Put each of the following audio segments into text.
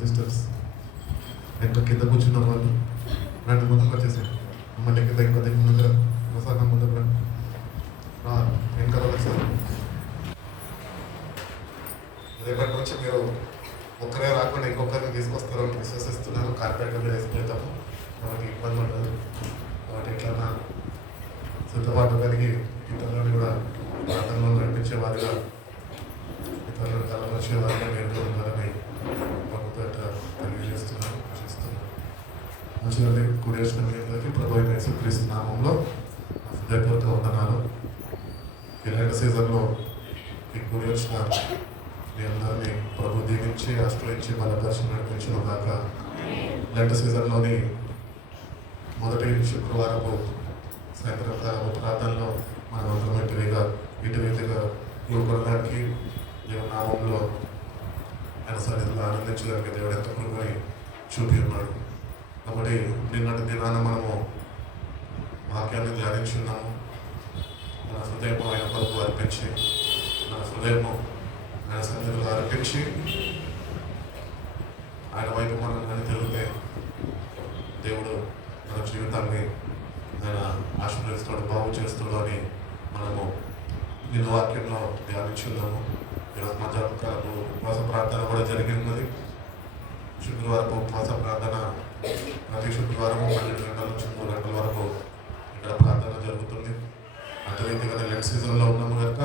Sisters, ఇంకా కింద కూర్చున్న వాళ్ళు రెండు ముందుకు వచ్చేసారు. మళ్ళీ కింద ఇంకో దగ్గర ముందుగా ప్రసాదం ముందుకు రండి. వెనకాల వచ్చారు. రేపటి నుంచి మీరు ఒక్కరే రాకుండా ఇంకొకరిని తీసుకొస్తారని విశ్వసిస్తున్నాను. కార్పొరేట్ మీద వేసుకెళ్తాము, మనకి ఇబ్బంది ఉండదు. కాబట్టి ఎట్లా సిద్ధపాటు కలిగి ఇతరులను కూడా ప్రాంతంలో నడిపించే వారిగా, ఇతరులను కలవచ్చే వారిగా నేర్చుకుని ఉండాలని ప్రభుత్వం తెలియజేస్తున్నాను, ఆశిస్తున్నాను. మంచిగా కూడి వచ్చిన మీ అందరికీ ప్రభు అయిన యేసుక్రీస్తు నామంలో హృదయపూర్వక వందనాలు. ఇలాంటి సీజన్లో ఈ కూడి వచ్చిన మీ అందరినీ ప్రభు దీవించి ఆశ్రయించి బలపరిచి నడిపించిన దాకా ఇలాంటి సీజన్లోని మొదటి శుక్రవారపు సాయంత్రం కాలపు ప్రార్థనలో మనం అందరం ఇటు రీతిగా కూడుకోవడానికి దేవుని నామంలో ఆయన సన్నిధిలో ఆనందించడానికి దేవుడు ఎంత కృపని చూపి ఉన్నాడు. కాబట్టి నిన్నటి దినాన మనము వాక్యాన్ని ధ్యానించి ఉన్నాము. మన హృదయము ఆయన కొరకు అర్పించి, మన హృదయము ఆయన సన్నిధిలో అర్పించి ఆయన వైపు మనం కానీ తిరిగితే దేవుడు మన జీవితాన్ని ఆయన ఆశీర్వదిస్తాడు, బాగు చేస్తాడు అని మనము నిన్న వాక్యంలో ధ్యానించున్నాము. ఈరోజు మధ్యాహ్నం ఉపవాస ప్రార్థన కూడా జరిగినది. శుక్రవారం ఉపవాస ప్రార్థన ప్రతి శుక్రవారం 12 గంటల నుంచి 3 గంటల వరకు ఇక్కడ ప్రార్థన జరుగుతుంది. అదే రీతిగా లెంట్ సీజన్లో ఉన్నాము కనుక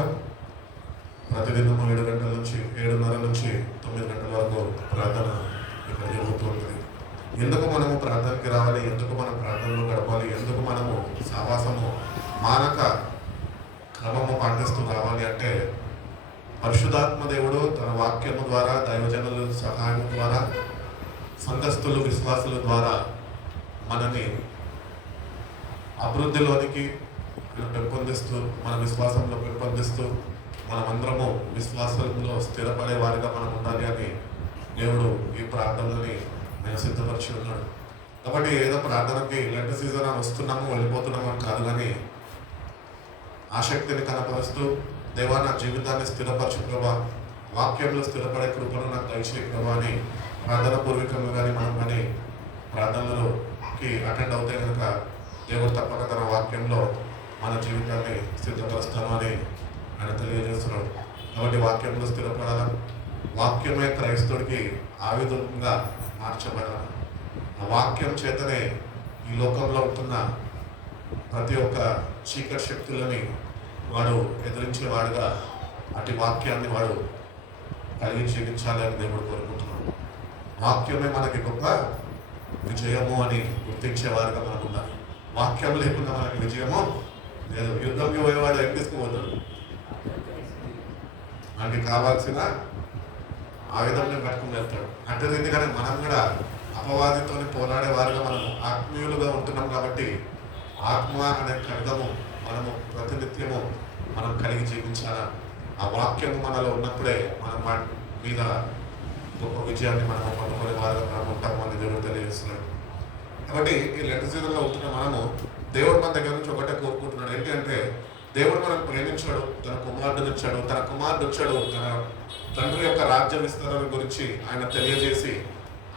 ప్రతిదినం 7 గంటల నుంచి 7:30 నుంచి 9 గంటల వరకు ప్రార్థన ఇక్కడ జరుగుతుంది. ఎందుకు మనము ప్రార్థనకి రావాలి, ఎందుకు మనం ప్రార్థనలో గడపాలి, ఎందుకు మనము సహవాసము మానక క్రమము పాటిస్తూ రావాలి అంటే, పరిశుద్ధాత్మ దేవుడు తన వాక్యము ద్వారా, దైవజనుల సహాయం ద్వారా, సంఘస్థులు విశ్వాసుల ద్వారా మనని అభివృద్ధిలోనికి పెంపొందిస్తూ, మన విశ్వాసంలో పెంపొందిస్తూ, మనమందరము విశ్వాసంలో స్థిరపడే వారిగా మనం ఉండాలి అని దేవుడు ఈ ప్రార్థనని నేను సిద్ధపరిచి ఉన్నాడు. కాబట్టి ఏదో ప్రార్థనకి ఇలాంటి సీజన్ అని వస్తున్నాము వెళ్ళిపోతున్నాము అని కాదు, కానీ ఆసక్తిని కనపరుస్తూ దేవా నా జీవితాన్ని స్థిరపరచు ప్రభా, వాక్యంలో స్థిరపడే కృపను నాకు దయచేయ ప్రభా అని ప్రార్థన పూర్వకంగా కానీ మనం కానీ ప్రార్థనలకి అటెండ్ అవుతే కనుక దేవుడు తప్పక తన వాక్యంలో మన జీవితాన్ని సిద్ధపరుస్తాను అని ఆయన తెలియజేస్తున్నాడు. కాబట్టి వాక్యంలో స్థిరపడాల, వాక్యమే క్రైస్తవుడికి ఆయుధంగా మార్చబడాలి. ఆ వాక్యం చేతనే ఈ లోకంలో ఉంటున్న ప్రతి ఒక్క చీకటి శక్తులని వాడు ఎదిరించేవాడుగా అటు వాక్యాన్ని వాడు కలిగి జీవించాలని దేవుడు కోరుకుంటున్నాడు. వాక్యమే మనకి గొప్ప విజయము అని గుర్తించేవారుగా మనకు ఉండాలి. వాక్యం లేకుండా మనకి విజయము లేదు. యుద్ధంకి పోయేవాడు ఏం తీసుకుపోతాడు, మనకి కావాల్సిన ఆయుధాన్ని పట్టుకుని వెళ్తాడు. అంటే ఎందుకంటే మనం కూడా అపవాదితో పోరాడే వారిగా మనము ఆత్మీయులుగా ఉంటున్నాం. కాబట్టి ఆత్మ అనే ఖడ్గము మనము ప్రతినిత్యము మనం కలిగి జీవించాలా. ఆ వాక్యము మనలో ఉన్నప్పుడే మనం మీద గొప్ప విజయాన్ని మనం పొందుకునే వారిగా మనం ఉంటాము అని దేవుడు తెలియజేస్తున్నాడు. కాబట్టి ఈ లెటర్ సీజన్లో ఉంటున్న మనము దేవుడు మన దగ్గర నుంచి ఒకటే కోరుకుంటున్నాడు. ఏంటి అంటే, దేవుడు మనం ప్రేమించాడు, తన కుమారుడుని ఇచ్చాడు, తన కుమారుడు వచ్చాడు, తన తండ్రి యొక్క రాజ్య విస్తరణ గురించి ఆయన తెలియజేసి,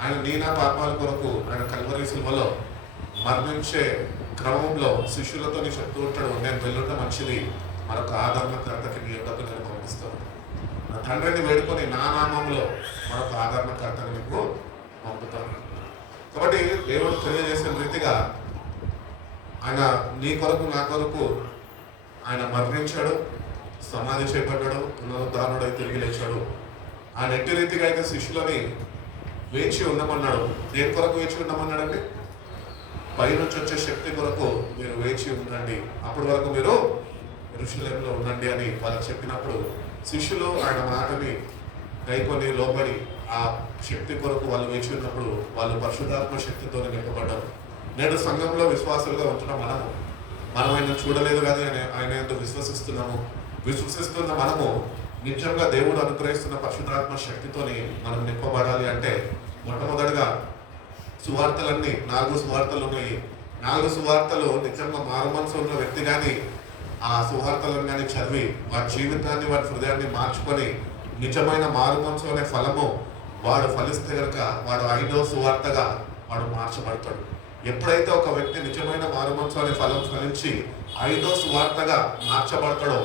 ఆయన నీనా పాపాల కొరకు ఆయన కల్వరి సిలువలో మరణించే క్రమంలో శిష్యులతో చెప్తూ ఉంటాడు, నేను వెళ్ళడం మంచిది, మరొక ఆదరణకర్తకి మీ యొక్కకు నేను పంపిస్తాను. నా తండ్రిని వేడుకొని నా నామంలో మరొక ఆదరణకర్తని మీకు పంపుతాను. కాబట్టి దేవుడు తెలియజేసిన రీతిగా ఆయన నీ కొరకు నా కొరకు ఆయన మరణించాడు, సమాధి చేపట్టాడు, పునరుద్ధారణుడై తిరిగి లేచాడు. ఆయన ఎట్టి రీతిగా అయితే శిష్యులని వేచి ఉండమన్నాడు. దేని కొరకు వేచి ఉండమన్నాడండి? పైనుంచి వచ్చే శక్తి కొరకు మీరు వేచి ఉండండి, అప్పటి వరకు మీరు యెరూషలేములో ఉండండి అని వాళ్ళకి చెప్పినప్పుడు శిష్యులు ఆయన మాటని గైకొని లోబడి ఆ శక్తి కొరకు వాళ్ళు వేచి ఉన్నప్పుడు వాళ్ళు పరిశుద్ధాత్మ శక్తితో నింపబడ్డారు. నేడు సంఘంలో విశ్వాసులుగా ఉంటున్నాం. మనం ఆయన చూడలేదు కానీ ఆయన ఎందుకు విశ్వసిస్తున్న మనము నిజంగా దేవుడు అనుగ్రహిస్తున్న పరిశుద్ధాత్మ శక్తితోని మనం నింపబడాలి అంటే మొట్టమొదటిగా సువార్తలన్నీ 4 సువార్తలు ఉన్నాయి. 4 సువార్తలు నిజంగా మారు మనసు ఉన్న వ్యక్తి కానీ ఆ సువార్తలను కానీ చదివి వారి జీవితాన్ని, వారి హృదయాన్ని మార్చుకొని నిజమైన మారు మనసు అనే ఫలము వాడు ఫలిస్తే కనుక వాడు 5వ సువార్తగా వాడు మార్చబడతాడు. ఎప్పుడైతే ఒక వ్యక్తి నిజమైన మారుమనసు అనే ఫలం ఫలించి 5వ సువార్తగా మార్చబడతాడో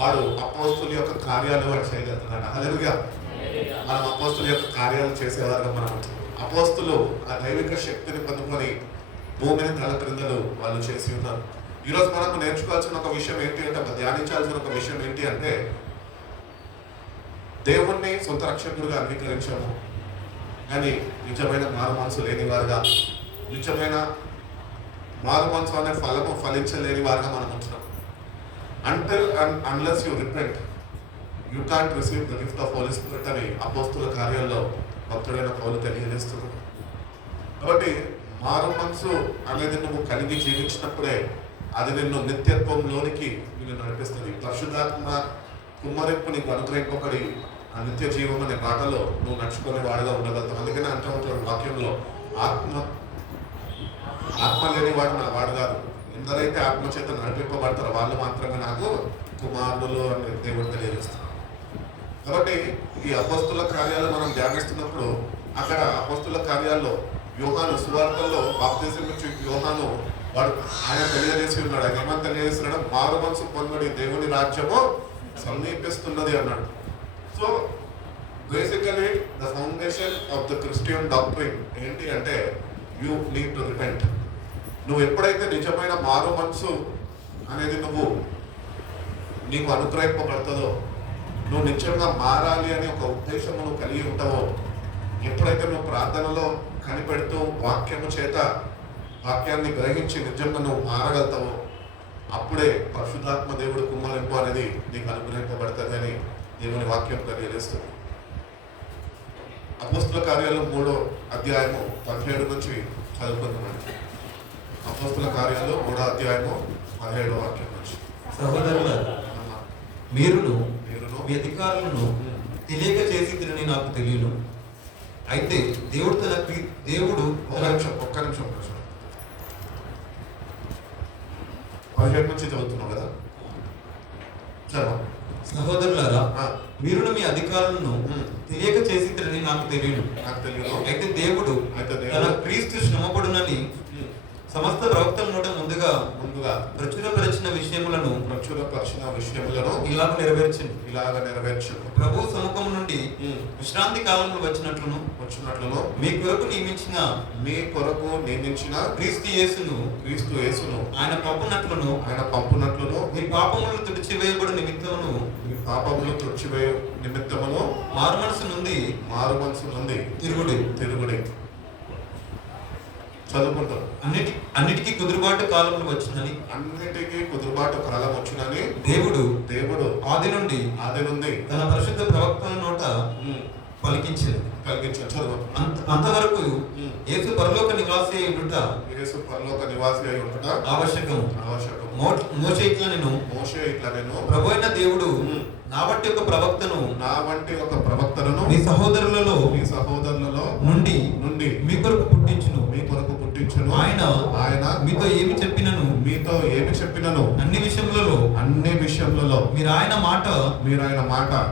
వాడు అపోస్తుల యొక్క కార్యాలు వాడు చేయగలుగుతున్నాడు. హల్లెలూయా. మనం అపోస్తుల యొక్క కార్యాలు చేసేవారుగా మనం అపోస్తులు ఆ దైవిక శక్తిని పొందుకొని భూమిని తల క్రిందలు వాళ్ళు చేసి ఉన్నారు. ఈరోజు మనకు నేర్చుకోవాల్సిన ఒక విషయం ఏంటి అంటే, ధ్యానించాల్సిన ఒక విషయం ఏంటి అంటే, దేవుణ్ణి సొంత రక్షకుడిగా అంగీకరించాము కానీ నిజమైన మారు మనసు లేని వారుగా, నిజమైన మారు మనసు అనే ఫలము ఫలించలేని వారుగా మనం ఉంటున్నాం. Until and unless you repent you can't receive the gift of Holy Spirit అని అపోస్తుల కార్యాల్లో భక్తుడైన పౌలు తెలియజేస్తున్నాడు. కాబట్టి మారు మనసు అనేది నువ్వు కలిగి జీవించినప్పుడే అది నిన్ను నిత్యత్వంలోనికి నిన్ను నడిపిస్తుంది. పరిశుద్ధాత్మ కుమ్మరింపు నీకు అనుగ్రహింపబడి ఆ నిత్య జీవం అనే బాటలో నువ్వు నడుచుకునే వాడుగా ఉండగలుగుతావు. అందుకనే అంటూ ఉంటాడు వాక్యంలో, ఆత్మ లేని వాడు నా వాడు కాదు, ఎందరైతే ఆత్మ చేత నడిపింపబడతారో వాళ్ళు మాత్రమే నాకు కుమారులు అని దేవుడు తెలియజేస్తారు. కాబట్టి ఈ అపోస్తుల కార్యాలు మనం ధ్యానిస్తున్నప్పుడు అక్కడ అపోస్తుల కార్యాల్లో యోహాను సువార్తల్లో బాప్తిజం ఇచ్చే యోహాను వాడు ఆయన తెలియజేసి ఉన్నాడు. ఆయన ఏమని తెలియజేస్తున్నాడు? మారు మనసు పొందడి దేవుని రాజ్యము సమీపిస్తున్నది అన్నాడు. So basically the foundation of the Christian doctrine ఏంటి అంటే, యూ నీడ్ టు రిపెంట్. నువ్వు ఎప్పుడైతే నిజమైన మారు మనసు అనేది నీకు అనుగ్రహింపబడుతుందో, నువ్వు నిజంగా మారాలి అనే ఒక ఉద్దేశం నువ్వు కలిగి ఉంటావో, ఎప్పుడైతే నువ్వు ప్రార్థనలో కనిపెడుతూ వాక్యము చేత వాక్యాన్ని గ్రహించి నిజంగా నువ్వు మారగలుగుతావో, అప్పుడే పరిశుద్ధాత్మ దేవుడు కుమ్మరింపు అనేది నీకు అనుగ్రహింపబడుతుంది అని దేవుని వాక్యం తెలియజేస్తుంది. అపోస్తుల కార్యాలు 3వ అధ్యాయము 17 నుంచి చదువుకుందామండి. అపోస్తుల కార్యాలు 3వ అధ్యాయము 17వ వాక్యం నుంచి. సహోదరులారా, మీరును మీ అధికారులను తెలియక చేసి తినని నాకు తెలియను. అయితే దేవుడు ఒక్క నిమిషం 17 నుంచి చదువుతున్నావు కదా. సహోదరులారా, మీరును మీ అధికారులను తెలియక చేసి తినని నాకు తెలియను. అయితే దేవుడు తన క్రీస్తు శ్రమపడునని సమస్త ప్రవక్తల నోట ముందుగా ప్రచురపరిచిన విషయములను ఇలాగ నెరవేర్చును. ప్రభు సముఖం నుండి విశ్రాంతి కాలంలో వచ్చినట్లును మీ కొరకు నియమించిన క్రీస్తు యేసును ఆయన పంపునట్లును మీ పాపములు తుడిచివేయబడు నిమిత్తమును మారు మనసు నుండి తిరుగుడి. చదువుకుంటాం. అన్నిటికీ కుదురుబాటు కాలం వచ్చినని దేవుడు ఆది నుండి తన పరిశుద్ధ ప్రవక్తల నోట పలికించాడు. అంతవరకు యేసు పరలోక నివాసి అయి ఉండుట ఆవశ్యకము. మోషే ఇట్లా నేను ప్రభు అయిన దేవుడు నా వంటి ఒక ప్రవక్తను మీ సహోదరులలో నుండి మీ కొరకు పుట్టించును. ఆయన మీతో ఏమి చెప్పినను అన్ని విషయములలో మీరు ఆయన మాట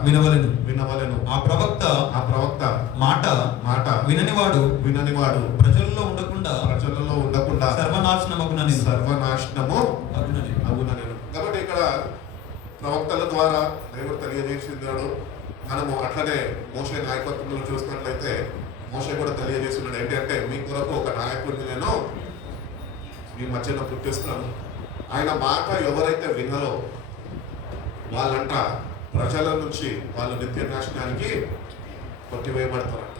వినవలెను. ఆ ప్రవక్త మాట విననివాడు ప్రజలలో ఉండకుండా సర్వనాశనము అగునని. కాబట్టి ఇక్కడ ప్రవక్తల ద్వారా దేవుడు తెలియజేసినాడు. మనము అట్లనే మోషే నాయకత్వంలో చూసినట్లయితే మోషే కూడా తెలియజేస్తున్నాడు. ఏంటంటే, మీ కొరకు ఒక నాయకుడిని నేను మీ మధ్యన పుట్టిస్తున్నాను. ఆయన మాట ఎవరైతే వినరో వాళ్ళంట ప్రజల నుంచి వాళ్ళు నిత్య నాశనానికి కొట్టివేయబడతారంట.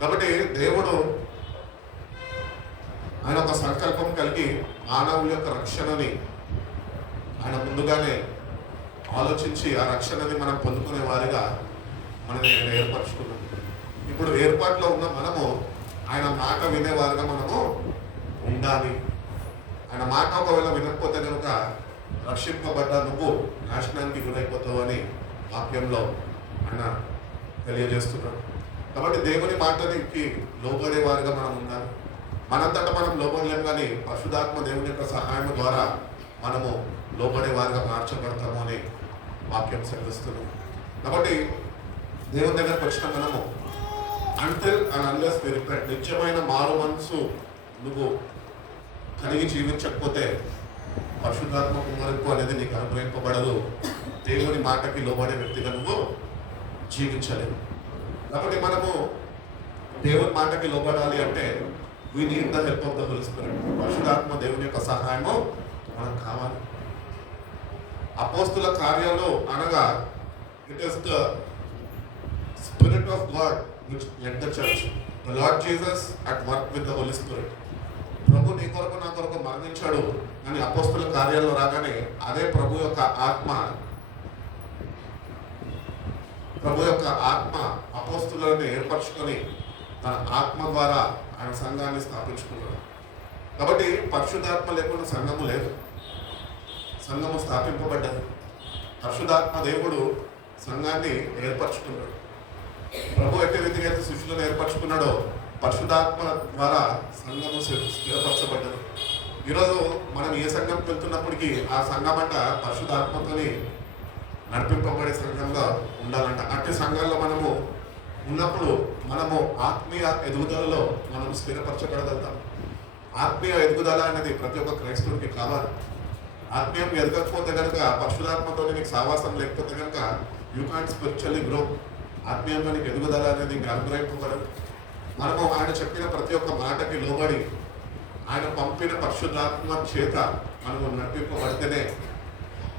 కాబట్టి దేవుడు ఆయన ఒక సంకల్పం కలిగి మానవుల యొక్క రక్షణని ఆయన ముందుగానే ఆలోచించి ఆ రక్షణని మనం పొందుకునే వారిగా మనని ఏర్పరచుకున్నాం. ఇప్పుడు ఏర్పాట్లో ఉన్న మనము ఆయన మాట వినేవారుగా మనము ఉండాలి. ఆయన మాట ఒకవేళ వినకపోతే కనుక రక్షింపబడ్డ నువ్వు నాశనానికి గురైపోతావు అని వాక్యంలో ఆయన తెలియజేస్తున్నాడు. కాబట్టి దేవుని మాటనికి లోబడే వారుగా మనం ఉండాలి. మనంతటా మనం లోబడలేము, కానీ పరిశుద్ధాత్మ దేవుని యొక్క సహాయం ద్వారా మనము లోబడే వారుగా మార్చబడతాము అని వాక్యం సెలవిస్తున్నాం. కాబట్టి దేవుని దగ్గరకు వచ్చిన మనము until and unless we repent. నిత్యమైన మారు మనసు నువ్వు కలిగి జీవించకపోతే పరిశుద్ధాత్మ కుమారుకు అనేది నీకు అనుగ్రహింపబడదు. దేవుని మాటకి లోబడే వ్యక్తిగా నువ్వు జీవించలేవు. కాబట్టి మనము దేవుని మాటకి లోబడాలి అంటే we need the help of the Holy Spirit. పరిశుద్ధాత్మ దేవుని యొక్క సహాయము మనకు కావాలి. అపోస్తుల కార్యాలు అనగా it is the spirit of God which led the church. The Lord Jesus at work with the Holy Spirit. ప్రభు నీ కొరకు నా కొరకు మరణించాడు అని అపోస్తుల కార్యాల్లో రాగానే అదే ప్రభు యొక్క ఆత్మ అపోస్తులను ఏర్పరచుకొని తన ఆత్మ ద్వారా ఆయన సంఘాన్ని స్థాపించుకున్నాడు. కాబట్టి పరిశుద్ధాత్మ లేకుండా సంఘము లేదు, సంఘము స్థాపింపబడ్డది. పరిశుద్ధాత్మ దేవుడు సంఘాన్ని ఏర్పరచుకున్నాడు. ప్రభు ఎట్టి రీతిగా అయితే శిష్యులను ఏర్పరచుకున్నాడో పరిశుద్ధాత్మ ద్వారా సంఘము స్థిరపరచబడ్డది. ఈరోజు మనం ఏ సంఘంకి వెళ్తున్నప్పటికీ ఆ సంఘం అంట పరిశుద్ధాత్మతోని నడిపింపబడే సంఘంగా ఉండాలంట. అట్టి సంఘాల్లో మనము ఉన్నప్పుడు మనము ఆత్మీయ ఎదుగుదలలో మనం స్థిరపరచబడగలుగుతాం. ఆత్మీయ ఎదుగుదల అనేది ప్రతి ఒక్క క్రైస్తవుడికి కావాలి. ఆత్మీయం ఎదగకపోతే కనుక పరిశుద్ధాత్మతో నీకు సావాసం లేకపోతే కనుక యూ కాంట్ స్పిరిచువల్లీ గ్రో. ఆత్మీయంగా నీకు ఎదుగుదల అనేది నీకు అనుగ్రహింపబడదు. మనము ఆయన చెప్పిన ప్రతి ఒక్క మాటకి లోబడి ఆయన పంపిన పరిశుద్ధాత్మ చేత మనము నడిపింపబడితేనే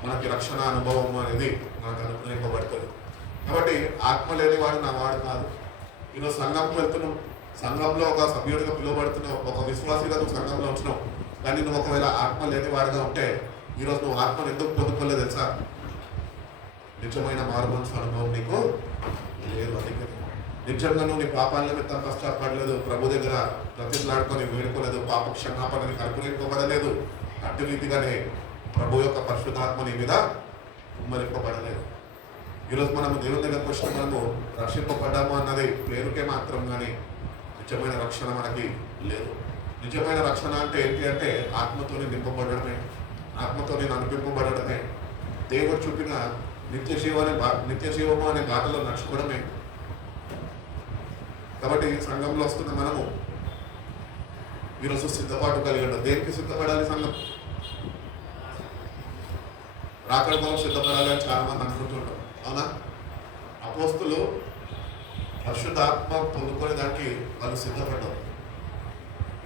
మనకి రక్షణ అనుభవం అనేది మనకు అనుగ్రహింపబడుతుంది. కాబట్టి ఆత్మ లేనివాడు నా వాడు కాదు. ఈరోజు సంఘంకి వెళ్తున్నావు, సంఘంలో ఒక సభ్యుడిగా పిలువబడుతున్నావు, ఒక విశ్వాసిగా నువ్వు సంఘంలో ఉంటున్నావు. కానీ నువ్వు ఒకవేళ ఆత్మ లేనివాడుగా ఉంటే ఈరోజు నువ్వు ఆత్మను ఎందుకు పొందుకోలేదు తెలుసా? నిజమైన మారుమనసు అనుభవం నీకు లేదు. అందుకే నిజంగా నువ్వు నీ పాపాల నిమిత్తం కష్టపడలేదు, ప్రభు దగ్గర ప్రతిలాడుకొని వేడుకోలేదు, పాప క్షమాపణని అనుగ్రహింపబడలేదు. అట్టి రీతిగానే ప్రభు యొక్క పరిశుద్ధాత్మ నీ మీద కుమ్మరింపబడలేదు. ఈరోజు మనము దేవుని దగ్గరకు వచ్చిన మనము రక్షింపబడ్డాము అన్నది పేరుకే మాత్రం, కానీ నిజమైన రక్షణ మనకి లేదు. నిజమైన రక్షణ అంటే ఏంటి అంటే ఆత్మతోని నింపబడడమే, ఆత్మతోని నడిపింపబడడమే, దేవుడు చూపిన నిత్య జీవము అనే బాటలో నడుచుకోవడమే. కాబట్టి సంఘంలో వస్తున్న మనము ఈరోజు సిద్ధపాటు కలిగి ఉండదు. దేనికి సిద్ధపడాలి? సంఘం రాకడ మనం సిద్ధపడాలి అని చాలా మంది అనుకుంటుంటాం, అవునా? అపోస్తులు పరిశుద్ధాత్మ పొందుకునే దానికి వాళ్ళు సిద్ధపడ్డారు.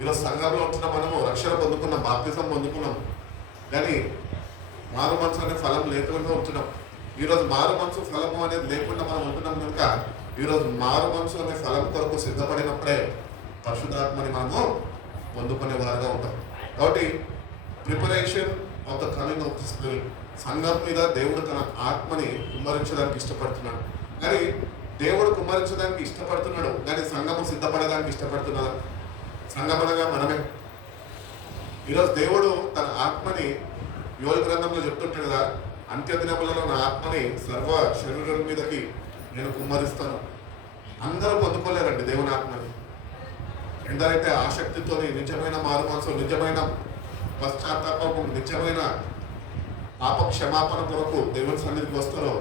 ఈరోజు సంఘంలో ఉంటున్న మనము రక్షణ పొందుకున్నాం, బాప్తిజం పొందుకున్నాం, కానీ మారు మనసు అనే ఫలం లేకుండా ఉంటున్నాం. ఈరోజు మారు మనసు ఫలము అనేది లేకుండా మనం ఉంటున్నాం కనుక ఈరోజు మారు మనసు అనే ఫలం కొరకు సిద్ధపడినప్పుడే పరిశుద్ధాత్మని మనము పొందుకునే వారుగా ఉంటాం. కాబట్టి preparation of the coming of the spirit. సంఘం మీద దేవుడు తన ఆత్మని కుమ్మరించడానికి ఇష్టపడుతున్నాడు. కానీ దేవుడు కుమ్మరించడానికి ఇష్టపడుతున్నాడు, కానీ సంఘము సిద్ధపడడానికి ఇష్టపడుతున్నాడు. సంఘమనగా మనమే. ఈరోజు దేవుడు తన ఆత్మని యోగ గ్రంథంలో చెప్తుంటాడు కదా, అంత్య దినములలో నా ఆత్మని సర్వ శరీరం మీదకి నేను కుమ్మరిస్తాను. అందరూ పొందుకోలేరండి దేవుని ఆత్మని. ఎందరైతే ఆసక్తితోని నిజమైన మారు మనసు, నిజమైన పశ్చాత్తాపం, నిజమైన పాప క్షమాపణ కొరకు దేవుని సన్నిధికి వస్తారో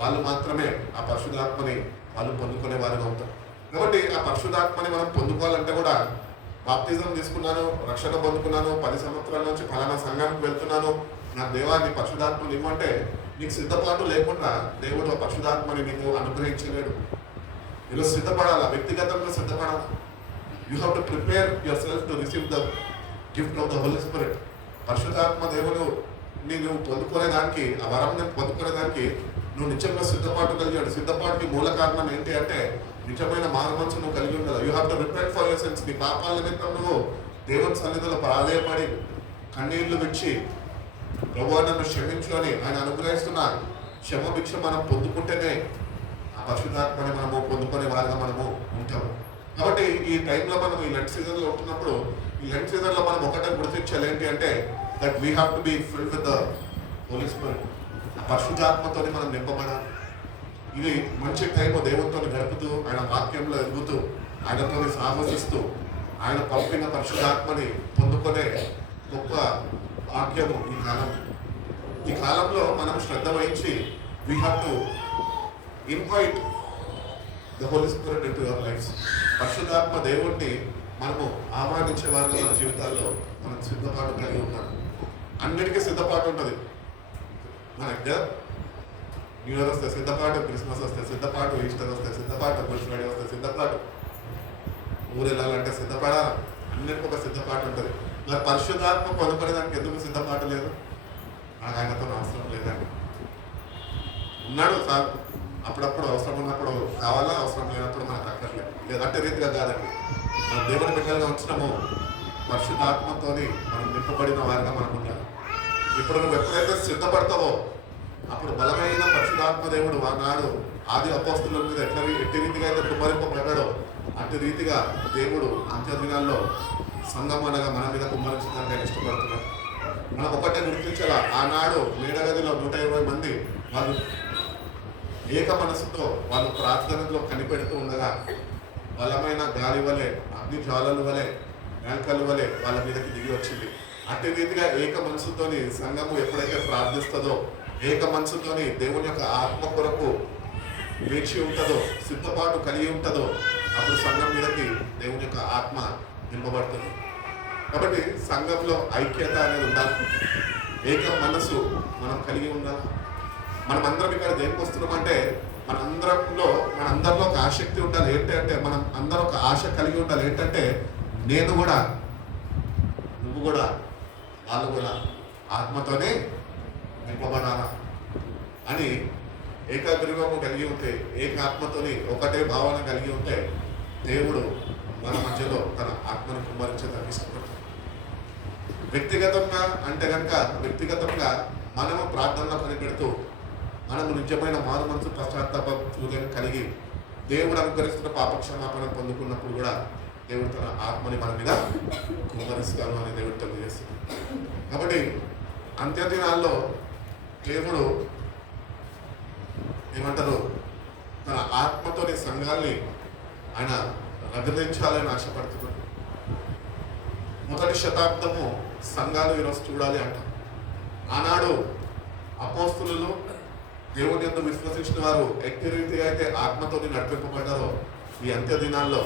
వాళ్ళు మాత్రమే ఆ పరిశుద్ధాత్మని వాళ్ళు పొందుకునే వారిగా ఉంటారు. కాబట్టి ఆ పరిశుద్ధాత్మని మనం పొందుకోవాలంటే కూడా బాప్తిజం తీసుకున్నాను, రక్షణ పొందుకున్నాను, 10 సంవత్సరాల నుంచి ఫలానా సంఘానికి వెళ్తున్నాను, నా దేవాన్ని పరిశుద్ధాత్మని ఇవ్వంటే నీకు సిద్ధపాటు లేకుండా దేవుడు ఆ పరిశుద్ధాత్మని నీకు అనుగ్రహించలేడు. ఈరోజు సిద్ధపడాలా, వ్యక్తిగతంగా సిద్ధపడాలా. You have to prepare yourself to receive the gift of the Holy Spirit. పరిశుద్ధాత్మ దేవుడు నువ్వు పొందుకునేదానికి, ఆ వరం పొందుకునేదానికి నువ్వు నిజంగా సిద్ధపాటు కలిగాడు. సిద్ధపాటుకి మూల కారణం ఏంటి అంటే నిజమైన మారు మనసు నువ్వు కలిగి ఉండాలి. You have to repent for your sins. నీ పాపాల నిమిత్తం నువ్వు దేవుని సన్నిధిలో ప్రాధేయపడి కన్నీళ్లు విడిచి ప్రభువా నన్ను క్షమించు అని ఆయన అనుగ్రహిస్తున్న క్షమభిక్ష మనం పొందుకుంటేనే ఆ పరిశుద్ధాత్మని మనము పొందుకునే వారిగా మనము ఉంటాము. కాబట్టి ఈ టైంలో మనం ఈ లెంట్ సీజన్లో ఉంటున్నప్పుడు ఈ లెంట్ సీజన్లో మనం ఒకటే గుర్తించాలి ఏంటి అంటే that we have to be filled with the Holy Spirit. ఆ పరిశుద్ధాత్మతోని మనం నింపబడాలి. ఇది మంచి టైము దేవునితో గడుపుతూ ఆయన వాక్యంలో ఎదుగుతూ ఆయనతో సాహసిస్తూ ఆయన పంపిన పరిశుద్ధాత్మని పొందుకునే గొప్ప వాక్యము ఈ కాలం. ఈ కాలంలో మనం శ్రద్ధ వహించి we have to invite the Holy Spirit into your lives. పరిశుద్ధాత్మ దేవుణ్ణి మనము ఆహ్వానించే వారిగా మన జీవితాల్లో మనం సిద్ధపాటు కలిగి ఉన్నాం. అన్నిటికీ సిద్ధపాటు ఉంటుంది. మన దగ్గర న్యూ ఇయర్ వస్తే సిద్ధపాటు, క్రిస్మస్ వస్తే సిద్ధపాటు, ఈస్టర్ వస్తే సిద్ధపాటు, గుడ్ ఫ్రైడే వస్తే సిద్ధపాటు, ఊరు వెళ్ళాలంటే సిద్ధపడాలి. అన్నిటికీ ఒక సిద్ధపాటు ఉంటుంది. మరి పరిశుద్ధాత్మ పొందుకునేదానికి ఎందుకు సిద్ధపాటు లేదు? నాకు ఆయనతో అవసరం లేదండి. ఉన్నాడు సార్, అప్పుడప్పుడు అవసరం ఉన్నప్పుడు కావాలా, అవసరం లేనప్పుడు మనకు అక్కర్లేదు. లేదంటే రీతిగా కాదండి. మనం దేవుని బిడ్డలుగా ఉంచినాము, పరిశుద్ధాత్మతో మనం నింపబడిన వారిగా మనం ఉండాలి. ఇప్పుడు నువ్వు ఎప్పుడైతే సిద్ధపడతావో అప్పుడు బలమైన పరిశుద్ధాత్మ దేవుడు ఆనాడు ఆది అపోస్తుల మీద ఎట్టి రీతిగా అయితే కుమ్మరింపబడ్డాడో అట్టి రీతిగా దేవుడు అంత్య దినాల్లో సంఘం అనగా మన మీద కుమ్మరించడానికి ఆయన ఇష్టపడుతున్నాడు. మనం ఒకటే గుర్తించాలా, ఆనాడు మేడగదిలో 120 మంది వాళ్ళు ఏక మనసుతో వాళ్ళు ప్రార్థనలో కనిపెడుతూ ఉండగా బలమైన గాలి వలె, అగ్ని జ్వాలల వలె, మేల్కల వలె వాళ్ళ మీదకి దిగి వచ్చింది. అట్టి రీతిగా ఏక మనసుతోని సంఘము ఎప్పుడైతే ప్రార్థిస్తుందో, ఏక మనసుతోని దేవుని యొక్క ఆత్మ కొరకు వేచి ఉంటుందో, సిద్ధపాటు కలిగి ఉంటుందో, అప్పుడు సంఘం మీదకి దేవుని యొక్క ఆత్మ నింపబడుతుంది. కాబట్టి సంఘంలో ఐక్యత అనేది ఉండాలి, ఏక మనసు మనం కలిగి ఉండాలి. మనం అందరం ఇక్కడ దేనికి వస్తున్నామంటే మనందరిలో ఒక ఆసక్తి ఉండాలి. ఏంటంటే మనం అందరం ఒక ఆశ కలిగి ఉండాలి. ఏంటంటే నేను కూడా, నువ్వు కూడా, వాళ్ళు కూడా ఆత్మతోనే నింపబడాలా అని ఏకాగ్రీవము కలిగి ఉంటే, ఏకాత్మతోని ఒకటే భావన కలిగి ఉంటే దేవుడు మన మధ్యలో తన ఆత్మను కుమ్మరించడానికి ఇష్టపడతాడు. వ్యక్తిగతంగా అంటే కనుక వ్యక్తిగతంగా మనము ప్రార్థనలో కనిపెడుతూ మనము నిజమైన మారు మనసు పశ్చాత్తాప చూడని కలిగి దేవుడు అనుగ్రహిస్తున్న పాపక్షమాపణ పొందుకున్నప్పుడు కూడా దేవుడు తన ఆత్మని మన మీద కుమ్మరిస్తాను అని దేవుడు తెలియజేస్తుంది. కాబట్టి అంత్యదినాల్లో దేవుడు ఏమంటారు, తన ఆత్మతోని సంఘాన్ని ఆయన రగదించాలని ఆశపడుతున్నాడు. మొదటి శతాబ్దము సంఘాలు ఈరోజు చూడాలి అంట. ఆనాడు అపోస్తులు దేవుని యందు విశ్వసించిన వారు ఎట్టి రీతి అయితే ఆత్మతోని నడిపింపబడ్డారో, ఈ అంత్య దినాల్లో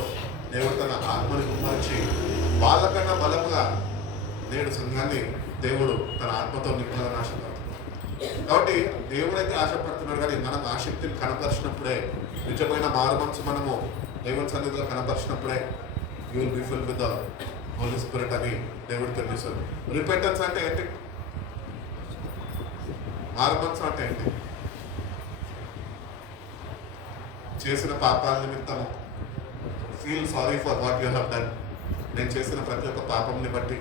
దేవుడు తన ఆత్మని కుమ్మరించి వాళ్ళకన్నా బలంగా నేడు సంఘాన్ని దేవుడు తన ఆత్మతో నింపాలని ఆశపడుతున్నాడు. కాబట్టి దేవుడైతే ఆశపడుతున్నాడు, కానీ మనం ఆసక్తిని కనపరిచినప్పుడే, నిజమైన మారు మనసు మనము దేవుని సన్నిధిలో కనపరిచినప్పుడే you will be filled with the Holy Spirit అని దేవుడు తెలియజేశాడు. రిపెంటెన్స్ అంటే ఏంటి? మారు మనసు అంటే ఏంటి? చేసిన పాపాల నిమిత్తము feel sorry for what you have done. నేను చేసిన ప్రతి ఒక్క పాపంని బట్టి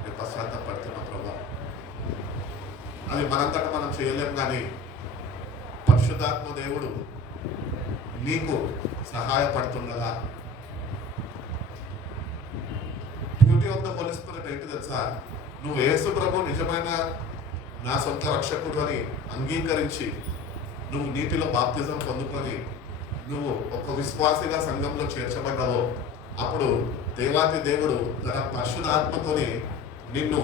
నేను పశ్చాత్తాపడుతున్నా ప్రభా. అది మనంతటా మనం చేయలేం, కానీ పరిశుద్ధాత్మ దేవుడు నీకు సహాయపడుతుండగా. Beauty of the Holy Spirit ఏంటి తెలుసా? నువ్వు యేసు ప్రభు నిజమైన నా సొంత రక్షకుడు అని అంగీకరించి నువ్వు నీటిలో బాప్తిజం పొందుకొని నువ్వు ఒక విశ్వాసిగా సంఘంలో చేర్చబడ్డావో, అప్పుడు దేవాతి దేవుడు తన పరిశుద్ధాత్మతోని నిన్ను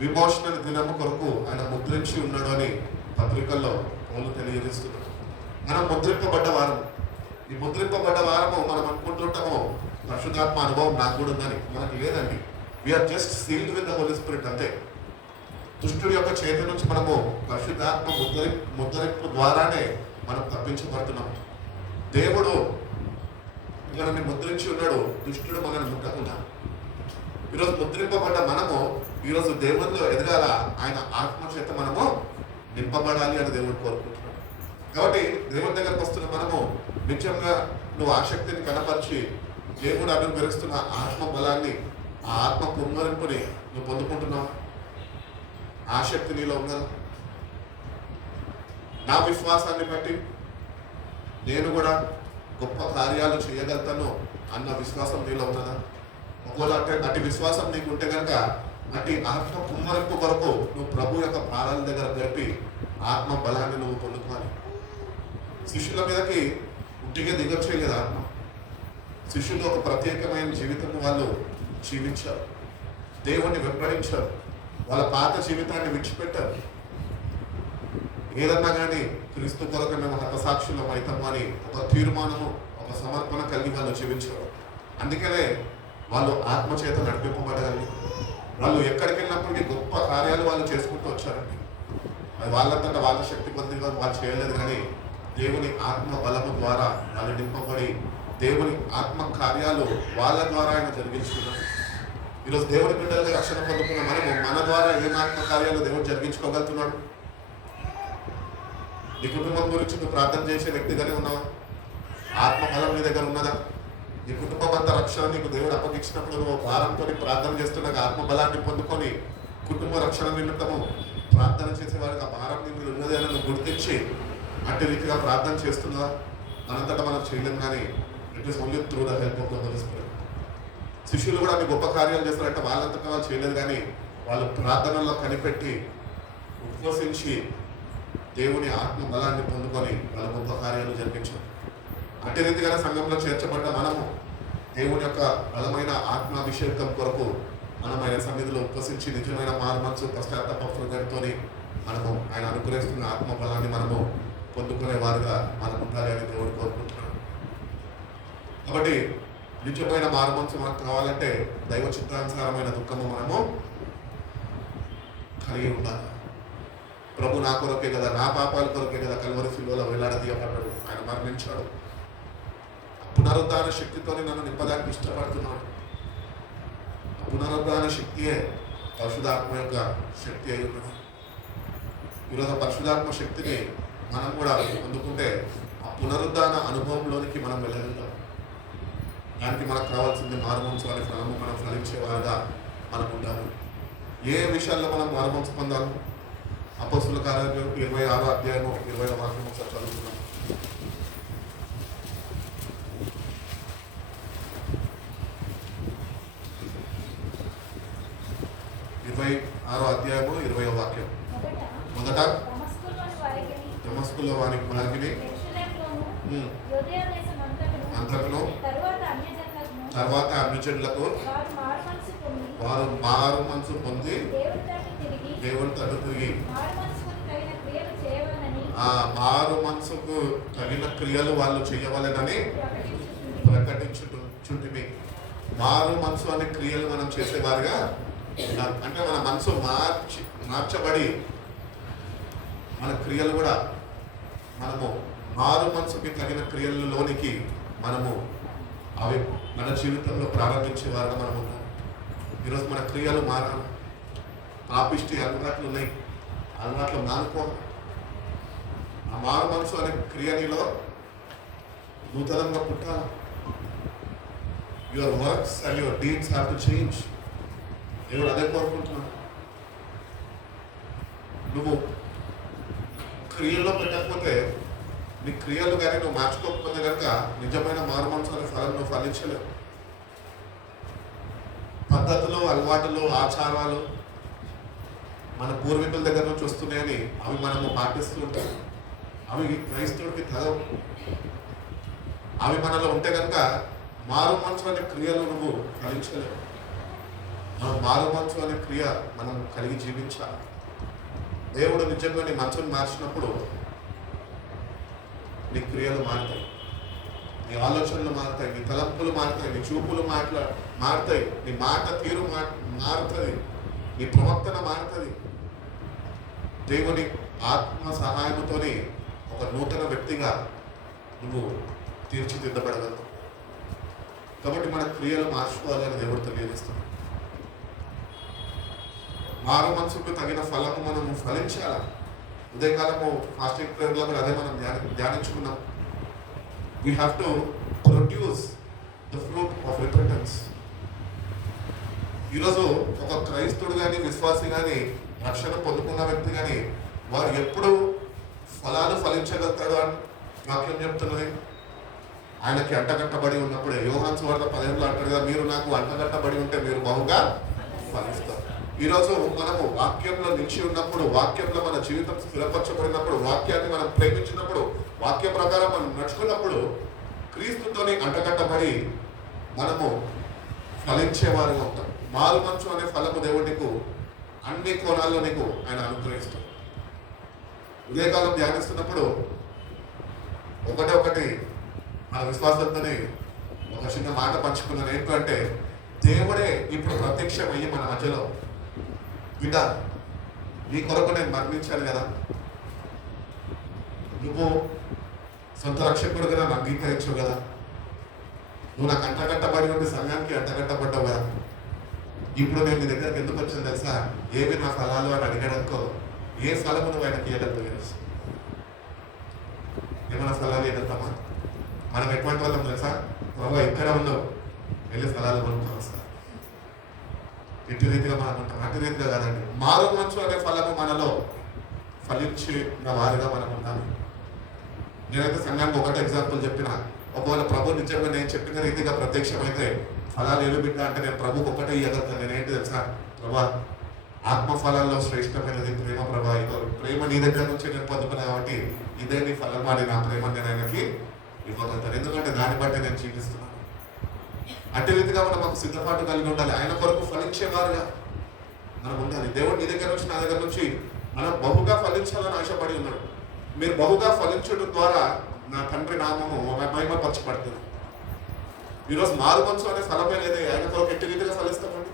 విమోచన దినము కొరకు ఆయన ముద్రించి ఉన్నాడు అని పత్రికల్లో పౌలు తెలియజేస్తున్నాడు. మనం ముద్రింపబడ్డ వారం. ఈ ముద్రింపబడ్డ వారము మనం అనుకుంటుంటాము పరిశుద్ధాత్మ అనుభవం నాకు కూడా ఉందని. మనకి లేదండి. We are just sealed with the Holy Spirit అంతే. దుష్టుడి యొక్క చేతి నుంచి మనము పరిశుద్ధాత్మ ముద్రింపు ద్వారానే మనం తప్పించబడుతున్నాం. దేవుడు మనల్ని ముద్రించి ఉన్నాడు, దుష్టుడు మనల్ని ముట్టకుండా. ఈరోజు ముద్రింపబడ్డ మనము ఈరోజు దేవునిలో ఎదగాల, ఆయన ఆత్మ చేత మనము నింపబడాలి అని దేవుడు కోరుకుంటున్నాడు. కాబట్టి దేవుని దగ్గరకు వస్తున్న మనము నిజంగా నువ్వు ఆసక్తిని కనపరిచి దేవుడు అనుగ్రహిస్తున్న ఆత్మ బలాన్ని, ఆ ఆత్మ కుమ్మరింపుని నువ్వు పొందుకుంటున్నావు. ఆసక్తి నీలో ఉన్నదా? నా విశ్వాసాన్ని బట్టి నేను కూడా గొప్ప కార్యాలు చేయగలుగుతాను అన్న విశ్వాసం నీలో ఉన్నదా? ఒకవేళ అంటే అటు విశ్వాసం నీకు ఉంటే కనుక అటు ఆత్మ కుమ్మరింపు కొరకు నువ్వు ప్రభు యొక్క పాదాల దగ్గర గడిపి ఆత్మ బలాన్ని నువ్వు పొందుకోవాలి. శిష్యుల మీదకి ఉట్టిగా దిగొచ్చేయలేదు ఆత్మ. శిష్యులు ఒక ప్రత్యేకమైన జీవితం వాళ్ళు జీవించారు, దేవుణ్ణి వెంబడించారు, వాళ్ళ పాత జీవితాన్ని విడిచిపెట్టారు. ఏదన్నా కానీ క్రీస్తు కొరకు మేము హతసాక్షులం అవుతాము అని ఒక తీర్మానము, ఒక సమర్పణ కలిగి వాళ్ళు జీవించారు. అందుకనే వాళ్ళు ఆత్మచేత నడిపింపబడగలిగి వాళ్ళు ఎక్కడికి వెళ్ళినప్పటికీ గొప్ప కార్యాలు వాళ్ళు చేసుకుంటూ వచ్చారండి. అది వాళ్ళంతటా వాళ్ళ శక్తి కొద్దిగా వాళ్ళు చేయలేదు, కానీ దేవుని ఆత్మ బలము ద్వారా వాళ్ళు నింపబడి దేవుని ఆత్మ కార్యాలు వాళ్ళ ద్వారా ఆయన జరిగించుకున్నారు. ఈరోజు దేవుని బిడ్డలుగా రక్షణ పొందుకున్న మనము మన ద్వారా ఏం ఆత్మ కార్యాలు దేవుడు జరిగించుకోగలుగుతున్నాడు? నీ కుటుంబం గురించి నువ్వు ప్రార్థన చేసే వ్యక్తిగానే ఉన్నావా? ఆత్మ బలం నీ దగ్గర ఉన్నదా? నీ కుటుంబం అంతా రక్షణ నీకు దేవుడు అప్పగించినప్పుడు నువ్వు భారంతో ప్రార్థన చేస్తున్నాక ఆత్మ బలాన్ని పొందుకొని కుటుంబ రక్షణ నిమిత్తము ప్రార్థన చేసేవారికి ఆ భారం నీ మీద ఉన్నది అని నువ్వు గుర్తించి అట్టి రీతిగా ప్రార్థన చేస్తున్నావా? మనంతటా మనం చేయలేం, కానీ it is only through the help of the Holy Spirit. శిష్యులు కూడా మీ గొప్ప కార్యాలు చేస్తారంటే వాళ్ళంతటా వాళ్ళు చేయలేదు, కానీ వాళ్ళు ప్రార్థనలో కనిపెట్టి ఉపవసించి దేవుని ఆత్మ బలాన్ని పొందుకొని వాళ్ళ గొప్ప కార్యాలు జరిపించారు. అట్టి రీతిగా సంఘంలో చేర్చబడ్డ మనము దేవుని యొక్క బలమైన ఆత్మాభిషేకం కొరకు మనం ఆయన సన్నిధిలో ఉపవసించి నిజమైన మారుమనసు పశ్చాత్తాప హృదయంతో మనము ఆయన అనుగ్రహిస్తున్న ఆత్మ బలాన్ని మనము పొందుకునే వారుగా మనం ఉండాలి అని దేవుడు కోరుకుంటున్నాడు. కాబట్టి నిజమైన మారుమనసు మనకు కావాలంటే దైవ చిత్తానుసారమైన దుఃఖము మనము కలిగి ఉండాలి. ప్రభు నా కొరకే కదా, నా పాపాల కొరకే కదా కల్వరి శిలువలో వేలాడదీయబడ్డాడు, ఆయన మరణించాడు. పునరుద్ధాన శక్తితోనే నన్ను నింపడానికి ఇష్టపడుతున్నాడు. పునరుద్ధాన శక్తియే పరిశుధాత్మ యొక్క శక్తి అయి ఉన్నది. ఈరోజు పరిశుధాత్మ శక్తిని మనం కూడా పొందుకుంటే ఆ పునరుద్ధాన అనుభవంలోనికి మనం వెళ్ళగలుగుతాం. దానికి మనకు కావాల్సింది మారుమనసు అనే ఫలము మనం ఫలించేవారుగా మనకు ఉండాలి. ఏ విషయాల్లో మనం మారుమనసు పొందాలి? అపోస్తుల కార్యాలు 26వ అధ్యాయము 20వ వాక్యము చదువుతున్నాం. 26వ అధ్యాయము 20వ వాక్యం. మొదట దమస్కులో వారికి అంతకును తర్వాత అన్యజనులకు వారు మారు మనసు పొంది దేవుని తట్టు తిరిగి ఆ మారు మనసుకు తగిన క్రియలు వాళ్ళు చేయవలెనని ప్రకటించుచుంటిమి. మారు మనసు అనే క్రియలు మనం చేసేవారుగా అంటే మన మనసు మార్చబడి మన క్రియలు కూడా మనము మారు మనసుకి తగిన క్రియలలోనికి మనము అవి మన జీవితంలో ప్రారంభించే వారుగా మనం ఉన్నాం. ఈరోజు మన క్రియలు మారాలి. పాపిష్టి అలవాట్లు ఉన్నాయి, అలవాట్లు మానుకోవాలి. ఆ మారు మనసు అనే క్రియలో నూతనంగా పుట్టాలి. Your works and your deeds have to change. దేవుడు అదే కోరుకుంటున్నాడు. నువ్వు క్రియల్లో పెట్టకపోతే నీ క్రియలు కానీ నువ్వు మార్చుకోకపోతే కనుక నిజమైన మారు మనసు అనే ఫలం నువ్వు ఫలించలేవు. పద్ధతులు, అలవాటులు, ఆచారాలు మన పూర్వీకుల దగ్గర నుంచి వస్తున్నాయని అవి మనము పాటిస్తూ ఉంటాం. అవి క్రైస్తవుడికి తగవు. అవి మనలో ఉంటే కనుక మారు మనసు అనే క్రియలు నువ్వు ఫలించలేవు. మనం మారు మనసు అనే క్రియ మనం కలిగి జీవించాలి. దేవుడు నిజంగా నీ మనసుని మార్చినప్పుడు నీ క్రియలు మారుతాయి, నీ ఆలోచనలు మారుతాయి, నీ తలంపులు మారుతాయి, నీ చూపులు మారుతాయి, నీ మాట తీరు మారుతుంది, నీ ప్రవర్తన మారుతుంది. దేవుని ఆత్మ సహాయంతోనే ఒక నూతన వ్యక్తిగా నువ్వు తీర్చిదిద్దబడగలవు. కాబట్టి మన క్రియలు మార్చుకోవాలని దేవుడు తెలియజేస్తున్నాడు. మారు మనసుకు తగిన ఫలము మనము ఫలించాలి. ఉదయకాలము ఫాస్టింగ్ ప్రేయర్లో కూడా అదే మనం ధ్యానించుకున్నాం. We have to produce the fruit of repentance. ఈరోజు ఒక క్రైస్తవుడు కానీ విశ్వాసి కానీ రక్షణ పొందుకున్న వ్యక్తి కానీ వారు ఎప్పుడు ఫలాలు ఫలించగలుగుతాడు అని వాక్యం చెప్తున్నది. ఆయనకి అంటగట్టబడి ఉన్నప్పుడే యోహాను సువార్త 15లో అంటాడు కదా, మీరు నాకు అంటగట్టబడి ఉంటే మీరు బహుగా ఫలిస్తారు. ఈరోజు మనము వాక్యంలో నిలిచి ఉన్నప్పుడు, వాక్యంలో మన జీవితం స్థిరపరచబడినప్పుడు, వాక్యాన్ని మనం ప్రేమించినప్పుడు, వాక్య ప్రకారం మనం నడుచుకున్నప్పుడు క్రీస్తుతోని అంటగట్టబడి మనము ఫలించేవారుగా ఉంటాం. మారు మనసు అనే ఫలము దేవుడు నీకు అన్ని కోణాల్లో నీకు ఆయన అనుగ్రహిస్తాడు. ఉదయకాలం ధ్యానిస్తున్నప్పుడు ఒకటి మన విశ్వాసంతోనే ఒక చిన్న మాట పంచుకున్నాను. ఏంటంటే దేవుడే ఇప్పుడు ప్రత్యక్షమయ్యి మన మధ్యలో, బిడ్డ నీ కొరకు నేను మరణించాను కదా, నువ్వు సొంత రక్షకుడుగా నన్ను అంగీకరించవు కదా, నువ్వు నాకు అంటగట్టబడి ఉండి సంఘానికి అంటగట్టబడ్డావు కదా, ఇప్పుడు నేను నీ దగ్గరికి ఎందుకు వచ్చాను తెలుసా, ఏవి నా ఫలాలు అని అడిగాడనుకో, ఏ ఫలము నువ్వు ఆయనకి ఇవ్వగలుగుతావు? ఏమైనా ఫలాలు ఇవ్వగలుగుతామా? మనం ఎటువంటి వాళ్ళం తెలుసా, ప్రభు ఎక్కడ ఉన్నావు వెళ్ళి ఫలాలు కొనుక్కొని వస్తా. ఇటు రీతిగా మనం ఉంటాం, అటు రీతిగా కాదండి. మారు మనసు అనే ఫలము మనలో ఫలించిన వారిగా మనం ఉండాలి. నేనైతే సంఘానికి ఒకటే ఎగ్జాంపుల్ చెప్పిన, ఒకవేళ ప్రభు నిజంగా నేను చెప్పిన రీతిగా ప్రత్యక్షమైతే ఫలాలు ఏమి బిడ్డ అంటే నేను ప్రభుకి ఒకటే ఇవ్వగలుగుతాను. నేనేంటి తెలుసా, ప్రభా ఆత్మ ఫలాల్లో శ్రేష్టమైనది ప్రేమ. ప్రభా ప్రేమ నీ దగ్గర నుంచి నేను పొందుకున్నా కాబట్టి ఇదే నీ ఫలం అని నా ప్రేమ నేను ఆయనకి ఇవ్వగలుగుతాను. ఎందుకంటే దాన్ని బట్టి నేను జీవిస్తున్నాను. అట్టి రీతిగా మనం ఒక సిద్ధపాటు కలిగి ఉండాలి. ఆయన కొరకు ఫలించేవారుగా మనం ఉండాలి. దేవుడు నీ దగ్గర నుంచి నా దగ్గర నుంచి మనం బహుగా ఫలించాలని ఆశపడి ఉన్నాడు. మీరు బహుగా ఫలించడం ద్వారా నా తండ్రి నామము మహిమపరచబడుతుంది. ఈరోజు మారు మనసు అనే ఫలమే లేదే, ఆయన కొరకు ఎట్టి రీతిగా ఫలిస్తామండి.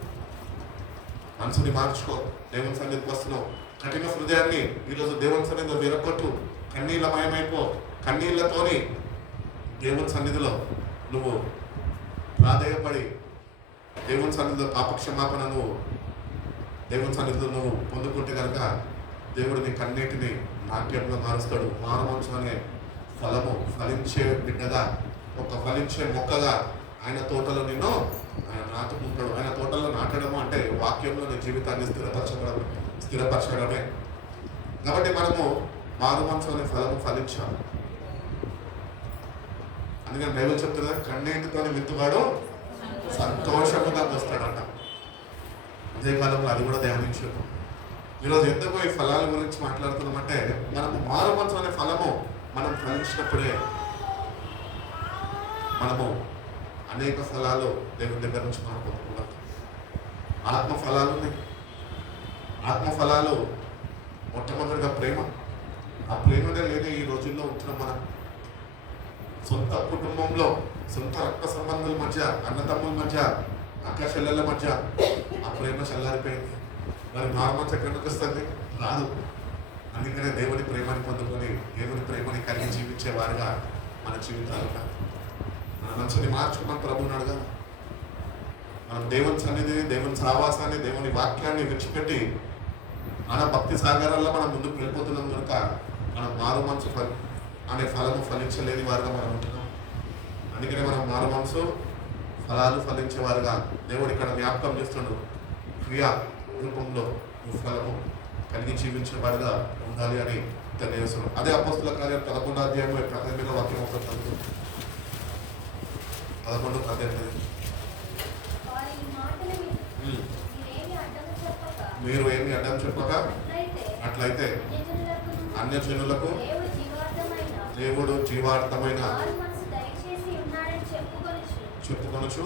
మనసుని మార్చుకో, దేవుని సన్నిధికి వస్తున్నావు, కఠిన హృదయాన్ని ఈరోజు దేవుని సన్నిధిలో విరగొట్టు, కన్నీళ్ళమయమైపో, కన్నీళ్లతోని దేవుని సన్నిధిలో నువ్వు ప్రాధేయపడి దేవుని సన్నిధిలో పాపక్షమాపణ నువ్వు దేవుని సన్నిధిలో నువ్వు పొందుకుంటే కనుక దేవుడు నీ కన్నీటిని నాట్యంగా మారుస్తాడు. మారు మనసు అనే ఫలము ఫలించే బిడ్డగా, ఒక ఫలించే మొక్కగా ఆయన తోటలో నిన్ను ఆయన నాటుకుంటాడు. ఆయన తోటలో నాటడము అంటే వాక్యంలో నీ జీవితాన్ని స్థిరపరచడమే. కాబట్టి మనము మారు మనసు అనే ఫలము ఫలించాలి. అందుకని బైబిల్ చెప్తున్నా, కన్నీటితో విత్తువాడు సంతోషంగా వస్తాడంట. అదే కాలంలో అది కూడా ధ్యానించాడు. ఈరోజు ఎందుకు ఈ ఫలాల గురించి మాట్లాడుతున్నామంటే, మనము మారు మనసు అనే ఫలము మనం ఫలించినప్పుడే మనము అనేక ఫలాలు దేవుని దగ్గర నుంచి మనం పొందుకుంటాం. ఆత్మ ఫలాలు ఉన్నాయి. ఆత్మ ఫలాలు మొట్టమొదటిగా ప్రేమ. ఆ ప్రేమనే లేని ఈ రోజుల్లో ఉంటున్నాం మనం. సొంత కుటుంబంలో, సొంత రక్త సంబంధాల మధ్య, అన్నతమ్ముల మధ్య, అక్క చెల్లెళ్ళ మధ్య ఆ ప్రేమ చల్లారిపోయింది. మరి మారు మనసు ఎక్కడి నుంచి వస్తుంది? రాదు. అందుకనే దేవుని ప్రేమని పొందుకొని దేవుని ప్రేమని కలిగి జీవించేవారుగా మన జీవితాలు ఉండాలి. మన మనసుని మార్చుకున్న ప్రభుని అడగాలి. మనం దేవుని సన్నిధిని, దేవుని సహవాసాన్ని, దేవుని వాక్యాన్ని విడిచిపెట్టి మన భక్తి సాగరాల్లో మనం ముందుకు వెళ్ళిపోతున్నాం కనుక మనం మారు మనసు అనే ఫలము ఫలించలేని వారుగా మనం ఉంటున్నాం. అందుకనే మనం మారు మనసు ఫలాలు ఫలించేవారుగా దేవుడు ఇక్కడ జ్ఞాపకం చేస్తున్నాడు. క్రియా రూపంలో ఫలము కలిగి జీవించేవారుగా ఉండాలి అని తెలియజేస్తున్నాం. అదే అపోస్తుల కార్యం 11వ అధ్యాయం 18వ వాక్యం అవుతుంది. 11:18 మీరు ఏమి అడ్డం చెప్పక అట్లయితే అన్యజనులకు దేవుడు జీవార్థమైన చెప్పుకొనొచ్చు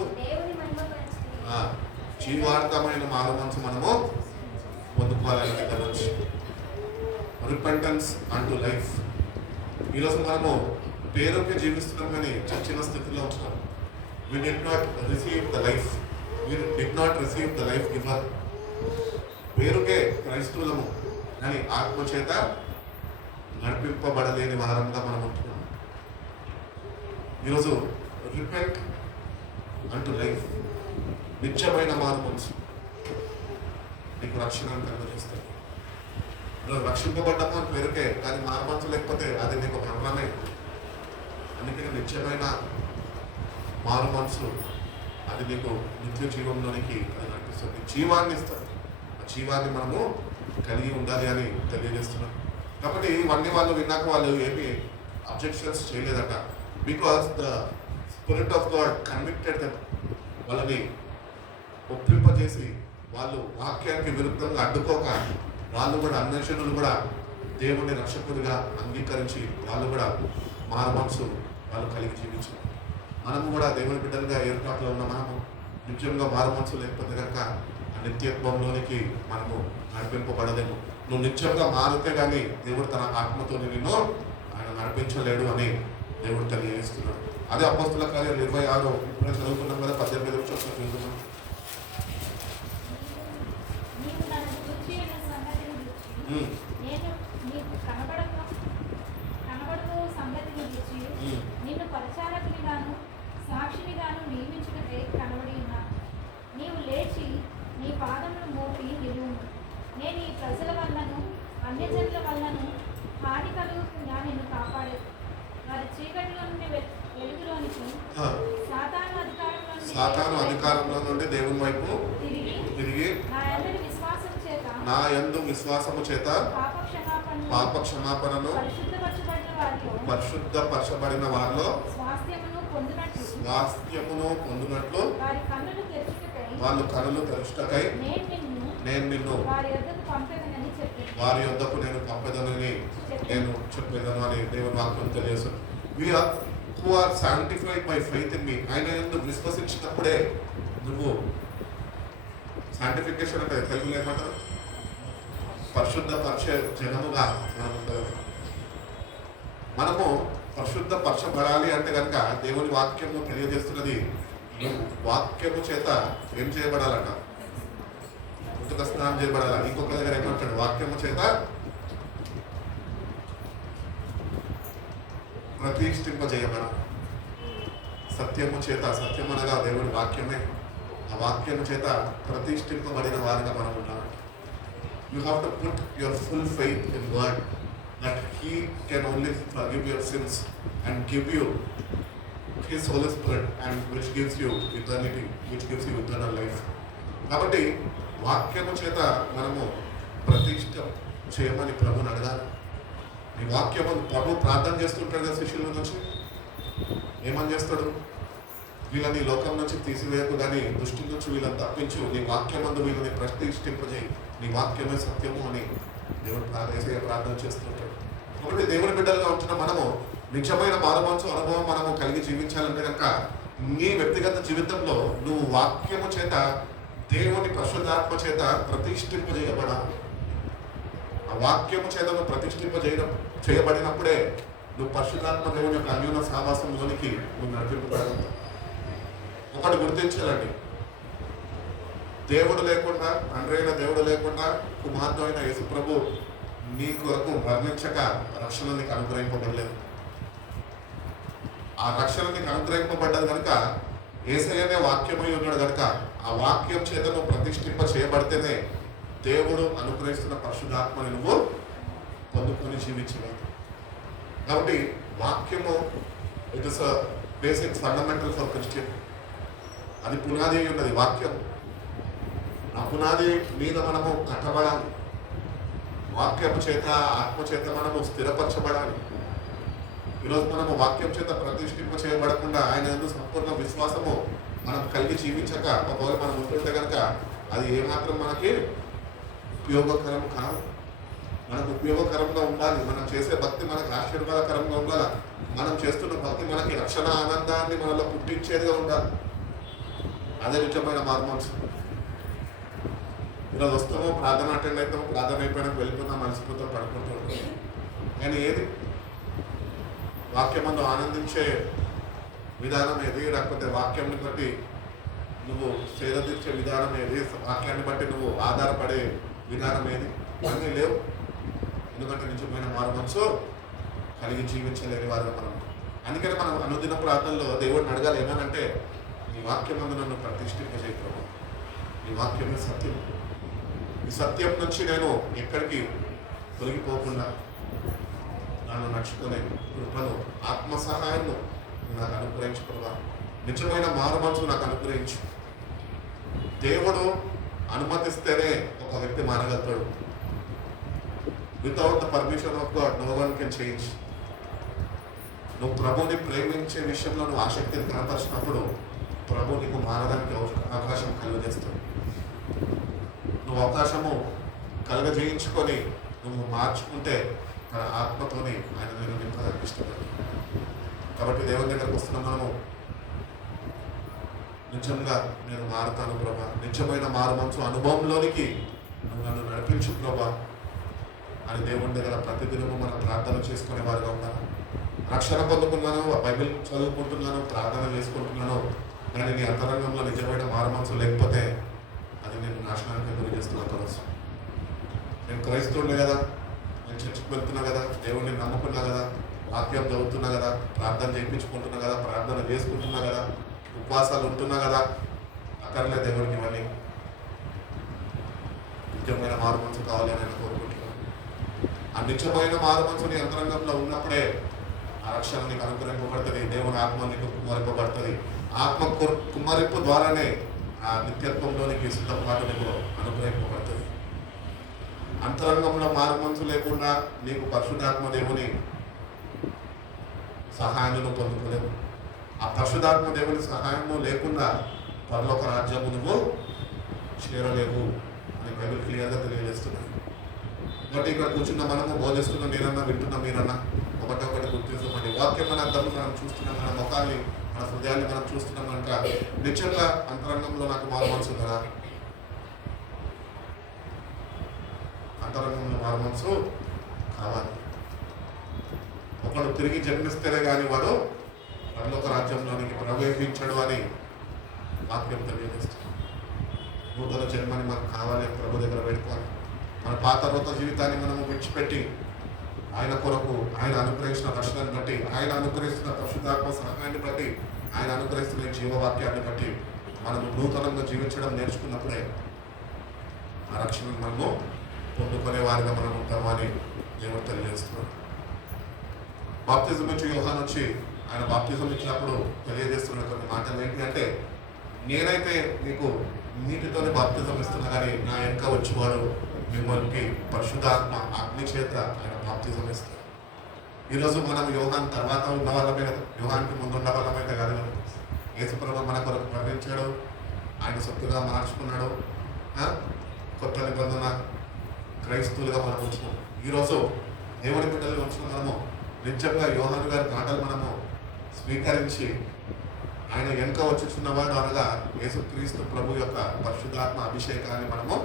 జీవార్థమైన మారు మనసు మనము పొందుకోవాలని దగ్గర నుంచి రిపెంటెన్స్ అంటూ లైఫ్. ఈరోజు మనము పేరుకి జీవిస్తున్నాం కానీ చచ్చిన స్థితిలో ఉంటున్నాం. We did not receive the life. We did not receive the life giver. పేరుకే క్రైస్తవులము కానీ ఆత్మచేత నడిపింపబడలేని వారంగా మనం ఉంటున్నాం. ఈరోజు రిపెంట్ అంటూ లైఫ్, నిత్యమైన మారు మనసు నీకు రక్షణ కలుగజేస్తాడు. ఈరోజు రక్షింపబడ్డాము అని పేరుకే కానీ మారు మనసు లేకపోతే అది నీకు మరణమే. అందుకని నిత్యమైన మారు మనసు అది నీకు నిత్య జీవంలోనికి అది నడిపిస్తుంది, జీవాన్ని ఇస్తుంది. ఆ జీవాన్ని మనము కలిగి ఉండాలి అని తెలియజేస్తున్నాం. కాబట్టి ఇవన్నీ వాళ్ళు విన్నాక వాళ్ళు ఏమి అబ్జెక్షన్స్ చేయలేదట. Because the spirit of God convicted them. వాళ్ళని ఒప్పింపజేసి వాళ్ళు వాక్యానికి విరుద్ధంగా అడ్డుకోక వాళ్ళు కూడా అన్వేషణలు కూడా దేవుని రక్షకుడిగా అంగీకరించి వాళ్ళు కూడా మారు మనసు వాళ్ళు కలిగి జీవించారు. మనము కూడా దేవుని బిడ్డలుగా ఏర్పాట్లో ఉన్న మనము నిత్యంగా మారు మనసు లేకపోతే కనుక ఆ నిత్యత్వంలోనికి మనము నడిపింపబడలేము. నువ్వు నిత్యంగా మారితే కానీ దేవుడు తన ఆత్మతో నిన్ను ఆయన నడిపించలేడు అని దేవుడు తెలియజేస్తున్నాడు. అదే అపోస్తుల కార్యాలు 26 ఇప్పుడే చదువుకున్నాం కదా, 18 నిమిషాలు చదువుతున్నాం. నీవు నన్ను చూచిన సంగతిని గురించి నేను నీకు కనబడకు సంగతిని గురించి నిన్ను పరిచారకునిగాను సాక్షినిగాను నియమించుటకై కనబడి ఉన్నాను. నీవు లేచి నీ పాదమును మోపి నిలువుము. నేను ఈ ప్రజల వల్లను అన్యజనుల వల్లను హాని కలుగుకుండా నిన్ను కాపాడేది. వారి చీకటిలో నుండి వెలుగులోనికి సాతాను అధికారంలో నుండి దేవుని వైపు తిరిగి నా యందు విశ్వాసము చేత పాప క్షమాపణను పరిశుద్ధపరచబడిన వారిలో స్వాస్థ్యమును పొందినట్లు వాళ్ళు కనులు తెరుచుటకై నేను నిన్ను వారి యొద్దకు నేను పంపెదనని నేను చెప్పేదను అని దేవుని వాక్యం తెలియజేస్తాను. We are who are sanctified by faith in me. ఆయన ఎందుకు విశ్వసించినప్పుడే నువ్వు సాంటిఫికేషన్ అంటే తెలుగులో ఏమంటారు, పరిశుద్ధపరిచే జనముగా మనం ఉండగలం. మనము పరిశుద్ధపరచబడాలి అంటే కనుక దేవుని వాక్యము తెలియజేస్తున్నది, నువ్వు వాక్యము చేత ఏం చేయబడాలట, ఉచిత స్నానం చేయబడాలి. ఇంకొక దగ్గర ఏమంటాడు, వాక్యము చేత ప్రతిష్ఠింపజేయబడాలి. సత్యము చేత, సత్యం అనగా దేవుని వాక్యమే, ఆ వాక్యము చేత ప్రతిష్ఠింపబడిన వారిగా మనం ఉన్నాం. You have to put your full faith in God that he can only forgive your sins and give you his Holy Spirit and which gives you eternity, which gives you eternal life. కాబట్టి వాక్యము చేత మనము ప్రతిష్ఠ చేయమని ప్రభుని అడగాలి. ఈ వాక్యము ప్రభు ప్రార్థన చేస్తుంటాడు కదా శిష్యుల నుంచి. ఏమని చేస్తాడు, వీళ్ళని లోకం నుంచి తీసివేయకు కానీ దృష్టి నుంచి వీళ్ళని తప్పించు, నీ వాక్యమందు వీళ్ళని ప్రతిష్ఠింపజేయి, నీ వాక్యమే సత్యము అని దేవుడు ప్రార్థన చేస్తుంటాడు. కాబట్టి దేవుని బిడ్డలుగా ఉంటున్న మనము నిజమైన మారుమనసు అనుభవం మనము కలిగి జీవించాలంటే కనుక నీ వ్యక్తిగత జీవితంలో నువ్వు వాక్యము చేత దేవుని పరిశుద్ధాత్మ చేత ప్రతిష్ఠింపజేయబడాలి. ఆ వాక్యము చేత నువ్వు చేయబడినప్పుడే నువ్వు పరిశుద్ధాత్మ దేవుని యొక్క అన్యోన్య సహవాసంలోనికి నువ్వు నడిపింపబడాలి. ఒకటి గుర్తించాలండి, దేవుడు లేకుండా, తండ్రి అయిన దేవుడు లేకుండా, కుమారుడు అయిన యేసు ప్రభు నీ కొరకు వర్ణించక రక్షణ నీకు అనుగ్రహింపబడలేదు. ఆ రక్షణ నీకు అనుగ్రహింపబడ్డది కనుక యేసయ్యనే వాక్యమై ఉన్నాడు కనుక ఆ వాక్యం చేత నువ్వు ప్రతిష్ఠింప చేయబడితేనే దేవుడు అనుగ్రహిస్తున్న పరిశుద్ధాత్మని నువ్వు పొందుకొని జీవించగలవు. కాబట్టి వాక్యము it is a basic fundamental for Christian. అది పునాది అయి ఉన్నది వాక్యం. ఆ పునాది మీద మనము కట్టబడాలి. వాక్యము చేత, ఆత్మ చేత మనము స్థిరపరచబడాలి. ఈరోజు మనము వాక్యం చేత ప్రతిష్ఠింప చేయబడకుండా ఆయన యందు సంపూర్ణ విశ్వాసము మనం కలిగి జీవించక ఒకవేళ మనం ఉంటుంటే కనుక అది ఏమాత్రం మనకి ఉపయోగకరం కాదు. మనకు ఉపయోగకరంగా ఉండాలి. మనం చేసే భక్తి మనకి ఆశీర్వాదకరంగా ఉండాలి. మనం చేస్తున్న భక్తి మనకి రక్షణ ఆనందాన్ని మనలో పుట్టించేదిగా ఉండాలి. అదే నిజమైన మారుమనసు. ఈరోజు వస్తామో ప్రార్థన అటెండ్ అవుతాము, ప్రార్థన అయిపోయినా వెళ్ళిపోతాం, మలిసిపోతాం, పడుకుంటూ ఉంటాం. కానీ ఏది వాక్యమందు ఆనందించే విధానం ఏది, లేకపోతే వాక్యాన్ని బట్టి నువ్వు సేద తీర్చే విధానం ఏది, వాక్యాన్ని బట్టి నువ్వు ఆధారపడే విధానం ఏది, అన్నీ లేవు. ఎందుకంటే నిజమైన మారుమనసు కలిగి జీవించలేని వారు మనం. అందుకని మనం అనుదిన ప్రార్థనలో దేవుడిని అడగాలి, ఏమనంటే ఈ వాక్యమందు నన్ను ప్రతిష్ఠింపజేయ ప్రభు, ఈ వాక్యమే సత్యం. ఈ సత్యం నుంచి నేను ఎక్కడికి తొలగిపోకుండా నన్ను నడుచుకునే కృపను, ఆత్మ సహాయాన్ని నాకు అనుగ్రహించు ప్రభా. నిజమైన మారుమనసు నాకు అనుగ్రహించు. దేవుడు అనుమతిస్తేనే ఒక వ్యక్తి మారగలుగుతాడు. Without the permission of God no one can change. నువ్వు ప్రభుని ప్రేమించే విషయంలో నువ్వు ఆసక్తిని కనపరిచినప్పుడు ప్రభు నీకు మారడానికి అవకాశం కలుగజేస్తాడు. నువ్వు అవకాశము కలుగజేయించుకొని నువ్వు మార్చుకుంటే తన ఆత్మతోని ఆయన నేను నింపడానికి ఇష్టపడతాను. కాబట్టి దేవుని దగ్గరకు వస్తున్న మనము నిజంగా నేను మారుతాను ప్రభా, నిజమైన మారుమనసు అనుభవంలోనికి నువ్వు నన్ను నడిపించు ప్రభా. అని దేవుని దగ్గర ప్రతిదినము మనం ప్రార్థన చేసుకునే వారిగా ఉన్నాను. రక్షణ పొందుకున్నాను, బైబిల్ చదువుకుంటున్నాను, ప్రార్థన చేసుకుంటున్నాను, కానీ నీ అంతరంగంలో నిజమైన మారుమనసు లేకపోతే అది నేను నాశనానికి గురి చేస్తున్నాను. తెలుసు, నేను క్రైస్తవుడిని కదా, నేను చర్చికి వెళ్తున్నా కదా, దేవుడిని నమ్ముకున్నా కదా, వాక్యం చదువుతున్నా కదా, ప్రార్థన చేయించుకుంటున్నా కదా, ప్రార్థన చేసుకుంటున్నా కదా, ఉపవాసాలు ఉంటున్నా కదా, అక్కర్లే దేవుడికి ఇవన్నీ. నిజమైన మారుమనసు కావాలి అని నేను కోరుకుంటున్నాను. ఆ నిజమైన మారుమనసు నీ అంతరంగంలో ఉన్నప్పుడే ఆ రక్షణ నీకు అనుగ్రహింపబడుతుంది, దేవుని ఆత్మ నీకు కుమ్మరింపబడుతుంది. ఆత్మ కుమ్మరింపు ద్వారానే ఆ నిత్యత్వంలో నీకు సిద్ధపాటు నీకు అనుగ్రహింపబడుతుంది. అంతరంగంలో మారుమనసు లేకుండా నీకు పరిశుద్ధాత్మ దేవుని సహాయాన్ని పొందుకోలేవు. ఆ పరిశుద్ధాత్మ దేవుని సహాయము లేకుండా పరలోక రాజ్యము నువ్వు చేరలేవు అని బైబిల్ క్లియర్గా తెలియజేస్తున్నాయి. కాబట్టి ఇక్కడ కూర్చున్న మనము బోధిస్తున్న నేనన్నా వింటున్న మీరన్నా ఒకటి గుర్తించమండి. వాక్యం మన అర్థం మనం చూస్తున్నాం, మన ముఖాన్ని మన హృదయాన్ని మనం చూస్తున్నాం కనుక నిజంగా అంతరంగంలో నాకు మారుమనసు కదా, అంతరంగంలో మారుమనసు కావాలి. ఒకడు తిరిగి జన్మిస్తేనే కానీ వాడు పరలోక రాజ్యంలోనికి ప్రవేశించడు అని వాక్యం తెలియజేస్తుంది. నూతన జన్మని మనకు కావాలి, ప్రభు దగ్గర పెట్టుకోవాలి. మన పాత నూతన జీవితాన్ని మనము విడిచిపెట్టి ఆయన కొరకు ఆయన అనుగ్రహించిన రక్షణను బట్టి, ఆయన అనుగ్రహిస్తున్న పరిశుద్ధాత్మ సహాయాన్ని బట్టి, ఆయన అనుగ్రహిస్తున్న జీవవాక్యాన్ని బట్టి మనము నూతనంగా జీవించడం నేర్చుకున్నప్పుడే ఆ రక్షణను మనము పొందుకునే వారిగా మనం ఉంటామని దేవుడు తెలియజేస్తున్నాం. బాప్తిజం నుంచి యోహాను వచ్చి ఆయన బాప్తిజం ఇచ్చినప్పుడు తెలియజేస్తున్న కొన్ని మాటలు ఏంటి అంటే, నేనైతే మీకు నీటితోనే బాప్తిజం ఇస్తున్నా కానీ నా వెనక వచ్చేవాడు మిమ్మల్ని పరిశుద్ధాత్మ అగ్ని చేత ఆయన బాప్తిజం ఇస్తారు. ఈరోజు మనం యోహాన్ తర్వాత ఉన్న వాళ్ళమే కదా, యోహాన్కి ముందు ఉన్న వాళ్ళమైతే కాదు కదా. యేసుప్రభు మన కొరకు మరణించాడు, ఆయన సొత్తుగా మార్చుకున్నాడు. కొత్త నిబంధన క్రైస్తవులుగా మనం ఉంచున్నాం. ఈరోజు దేవుని బిడ్డలు ఉంచుకున్న మనము నిజంగా యోహాను గారి మాటలు మనము స్వీకరించి ఆయన వెనుక వచ్చుచున్నవాడు అనగా యేసుక్రీస్తు ప్రభు యొక్క పరిశుద్ధాత్మ అభిషేకాన్ని మనము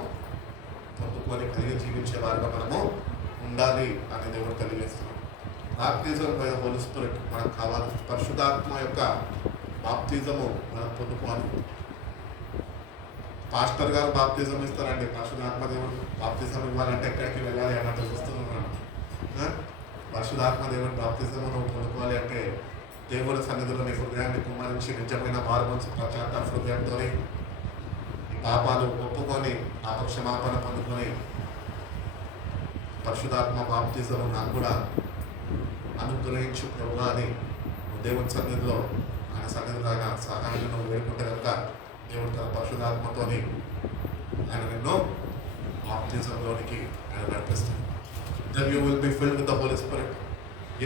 పొందుకొని కలిగి జీవించే వారిగా మనము ఉండాలి అని దేవుడు తెలియజేస్తున్నాం. బాప్తిజం బై ద హోలీ స్పిరిట్ మనకు కావాలి. పరిశుద్ధాత్మ యొక్క బాప్తిజము మనం పొందుకోవాలి. పాస్టర్ గారు బాప్తిజం ఇస్తారండి, పరిశుద్ధాత్మ దేవుడు బాప్తిజం ఇవ్వాలంటే ఎక్కడికి వెళ్ళాలి అన్నట్టు చూస్తున్నాం. పరిశుద్ధాత్మ దేవుడు బాప్తిజము నువ్వు పొందుకోవాలి అంటే దేవుని సన్నిధిలో నీ హృదయాన్ని కుమ్మరించి నిజమైన మారుమనసు పశ్చాత్తాప హృదయంతో పాపాలు ఒప్పుకొని పాప క్షమాపణ పొందుకొని పరిశుద్ధాత్మ బాప్తిజము నాకు కూడా అనుగ్రహించు ప్రభు అని దేవుని సన్నిధిలో ఆయన సన్నిధిలో ఆయన సహాయాన్ని నువ్వు వేడుకుంటే కనుక దేవుడు తన పరిశుద్ధాత్మతోని ఆయన నిన్ను బాప్తిజంలోనికి ఆయన నడిపిస్తాడు. Then you will be filled with the Holy Spirit.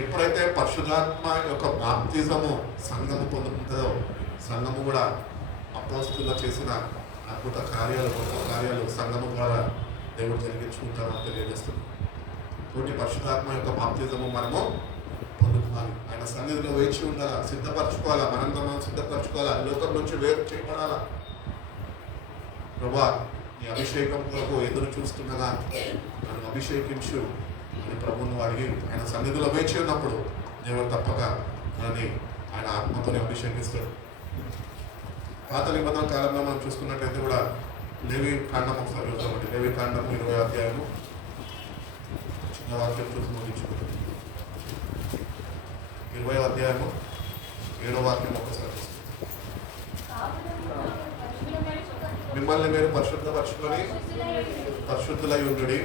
ఎప్పుడైతే పరిశుద్ధాత్మ యొక్క బాప్తిజము సంఘము పొందుతుందో సంఘము కూడా అపోస్తులుగా చేసిన అద్భుత కార్యాలు, గొప్ప కార్యాలు సంఘము ద్వారా దేవుడు జరిగించుకుంటారని తెలియజేస్తుంది. కాబట్టి పరిశుద్ధాత్మ యొక్క బాప్తిజము మనము పొందుకోవాలి. ఆయన సన్నిధిలో వేచి ఉండాలా, సిద్ధపరచుకోవాలా, మనంతా మనం సిద్ధపరచుకోవాలా, లోకం నుంచి వేరు చేయబడాలా. ప్రభువా నీ అభిషేకం కొరకు ఎదురు చూస్తుండగా నన్ను అభిషేకించు అని ప్రభువును అడిగి ఆయన సన్నిధిలో వేచి ఉన్నప్పుడు దేవుడు తప్పక మనని ఆయన ఆత్మతోనే అభిషేకిస్తాడు. పాత నిబంధన కాలంలో మనం చూసుకున్నట్లయితే కూడా లేవి కాండం ఒకసారి చూస్తామండి. లేవి కాండం 20వ అధ్యాయము చిన్న వాక్యం చూసి ముగించుకుంటాం. 20వ అధ్యాయము 7వ వాక్యం ఒకసారి చూస్తాం. మిమ్మల్ని మీరు పరిశుద్ధపరచుకొని పరిశుద్ధులై ఉండుడి,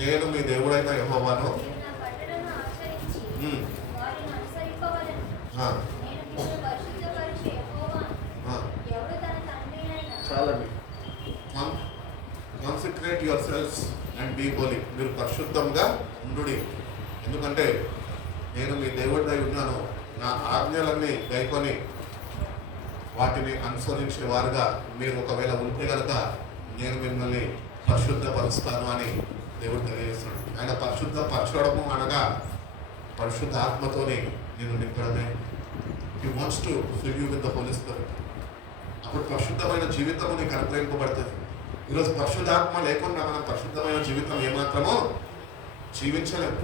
నేను మీ దేవుడైన యెహోవాను. చాలండి. Concentrate yourselves and be holy. మీరు పరిశుద్ధంగా ఉండుడి, ఎందుకంటే నేను మీ దేవుడినై ఉన్నాను. నా ఆజ్ఞలన్నీ గైకొని వాటిని అనుసరించే వారుగా మీరు ఒకవేళ ఉంటే కనుక నేను మిమ్మల్ని పరిశుద్ధపరుస్తాను అని దేవుడు తెలియజేస్తున్నాడు. ఆయన పరిశుద్ధపరచడము అనగా పరిశుద్ధ ఆత్మతోనే నేను నింపడమే. He wants to fill you with the Holy Spirit. అప్పుడు పరిశుద్ధమైన జీవితము నీకు అనుగ్రహింపబడుతుంది. ఈరోజు పరిశుద్ధాత్మ లేకుండా మనం పరిశుద్ధమైన జీవితం ఏమాత్రమో జీవించలేము.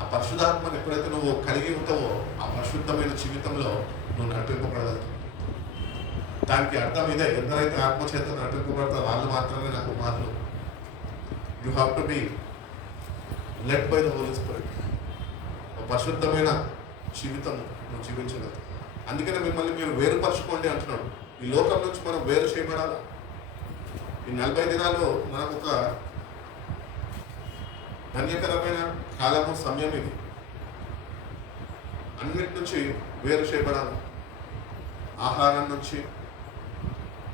ఆ పరిశుద్ధాత్మను ఎప్పుడైతే నువ్వు కలిగి ఉంటావో ఆ పరిశుద్ధమైన జీవితంలో నువ్వు నడిపింపబడగలుగుతావు. దానికి అర్థం ఇదే, ఎందరైతే ఆత్మచేత నడిపింపబడతారో వాళ్ళు మాత్రమే నా కుమారులు. You have to be led by the Holy Spirit. పరిశుద్ధమైన జీవితం నువ్వు జీవించగలవు. అందుకనే మిమ్మల్ని మీరు వేరుపరచుకోండి అంటున్నాడు. ఈ లోకం నుంచి మనం వేరు చేయబడాలి. ఈ 40 దినాలు మనకు ఒక ధన్యకరమైన కాలము, సమయం ఇది. అన్నిటి నుంచి వేరు చేయబడాలి. ఆహారం నుంచి,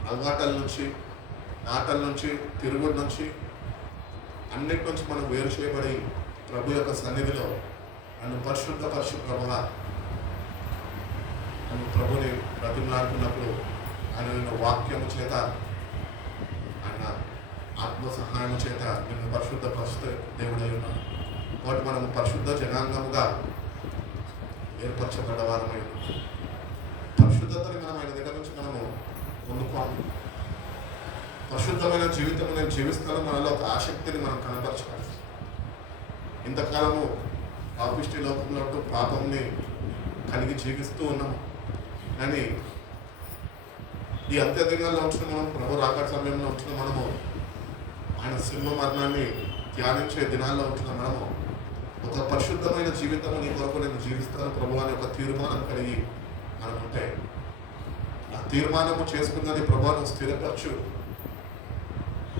అలవాటల నుంచి, ఆటల నుంచి, తిరుగుడు నుంచి, అన్నిటి నుంచి మనం వేరు చేయబడి ప్రభు యొక్క సన్నిధిలో నన్ను పరిశుద్ధపరచు ప్రభువా, నన్ను ప్రభుని బ్రతిమలాడుతున్నప్పుడు ఆయన నిన్ను వాక్యము చేత, ఆయన ఆత్మ సహాయం చేత నిన్ను పరిశుద్ధపరిస్తే దేవుడై ఉన్నాడు. కాబట్టి మనము పరిశుద్ధ జనాంగముగా ఏర్పరచబడ్డ వారమై ఉన్నాం. పరిశుద్ధతని మనం ఆయన దగ్గర నుంచి మనము పొందుకోవాలి. పరిశుద్ధమైన జీవితం నేను జీవిస్తాను, మనలో ఒక ఆసక్తిని మనం కనపరచాలి. ఇంతకాలము పాపిష్టి లోకంలో పాపంని కలిగి జీవిస్తూ ఉన్నాము. కానీ ఈ అంత్యదినాల్లో ఉంచిన మనం, ప్రభు రాకడ సమయంలో ఉంచిన మనము, ఆయన శిల్వ మరణాన్ని ధ్యానించే దినాల్లో ఉంచిన మనము ఒక పరిశుద్ధమైన జీవితం నీ కొరకు నేను జీవిస్తాను ప్రభు అని ఒక తీర్మానం కలిగి మనకుంటే, ఆ తీర్మానము చేసుకున్నది ప్రభువును స్థిరపరచు,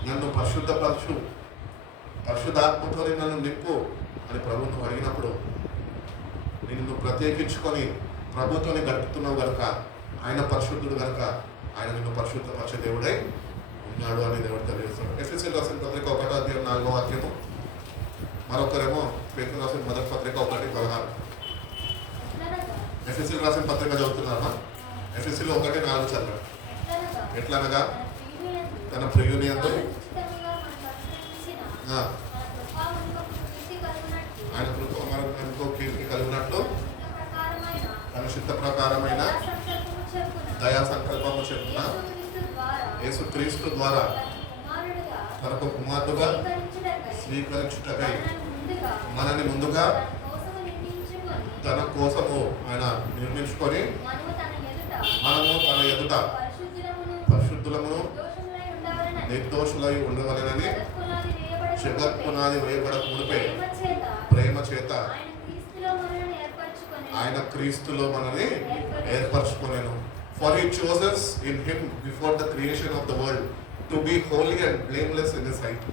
నన్ను పరిశుద్ధపరచు, పరిశుద్ధాత్మతో నన్ను నింపు అని ప్రభువును అడిగినప్పుడు నిన్ను ప్రత్యేకించుకొని ప్రభుత్వాన్ని గడుపుతున్నావు కనుక, ఆయన పరిశుద్ధుడు కనుక ఆయన నిన్ను పరిశుద్ధపరిచే దేవుడై ఉన్నాడు అని దేవుడు తెలియజేస్తాడు. ఎఫెసీయులకు రాసిన పత్రిక 1వ అధ్యాయం 4వ వాక్యము. మరొకరేమో పేతురు రాసిన మొదటి పత్రిక 1:16. ఎఫెసీయులకు రాసిన పత్రిక చదువుతున్నారా? ఎఫెసీయులు 1:4 చదవండి. ఎట్లనగా తన ప్రియుని యందు ఆయన కృప మనకు కీర్తి కలిగినట్లు తన చిత్త ప్రకారమైన దయా సంకల్పము చెప్పున యేసుక్రీస్తు ద్వారా తనకు కుమారుడుగా స్వీకరించుటకై మనని ముందుగా తన కోసము ఆయన నిర్మించుకొని మనము తన ఎదుట పరిశుద్ధులమును నిర్దోషులై ఉండవలెనని జగత్పునాది వేయబడక మునిపే ప్రేమ చేత ఆయన క్రీస్తులో మనని ఏర్పరచుకొనెను. For he chose us in him before the creation of the world to be holy and blameless in his sight.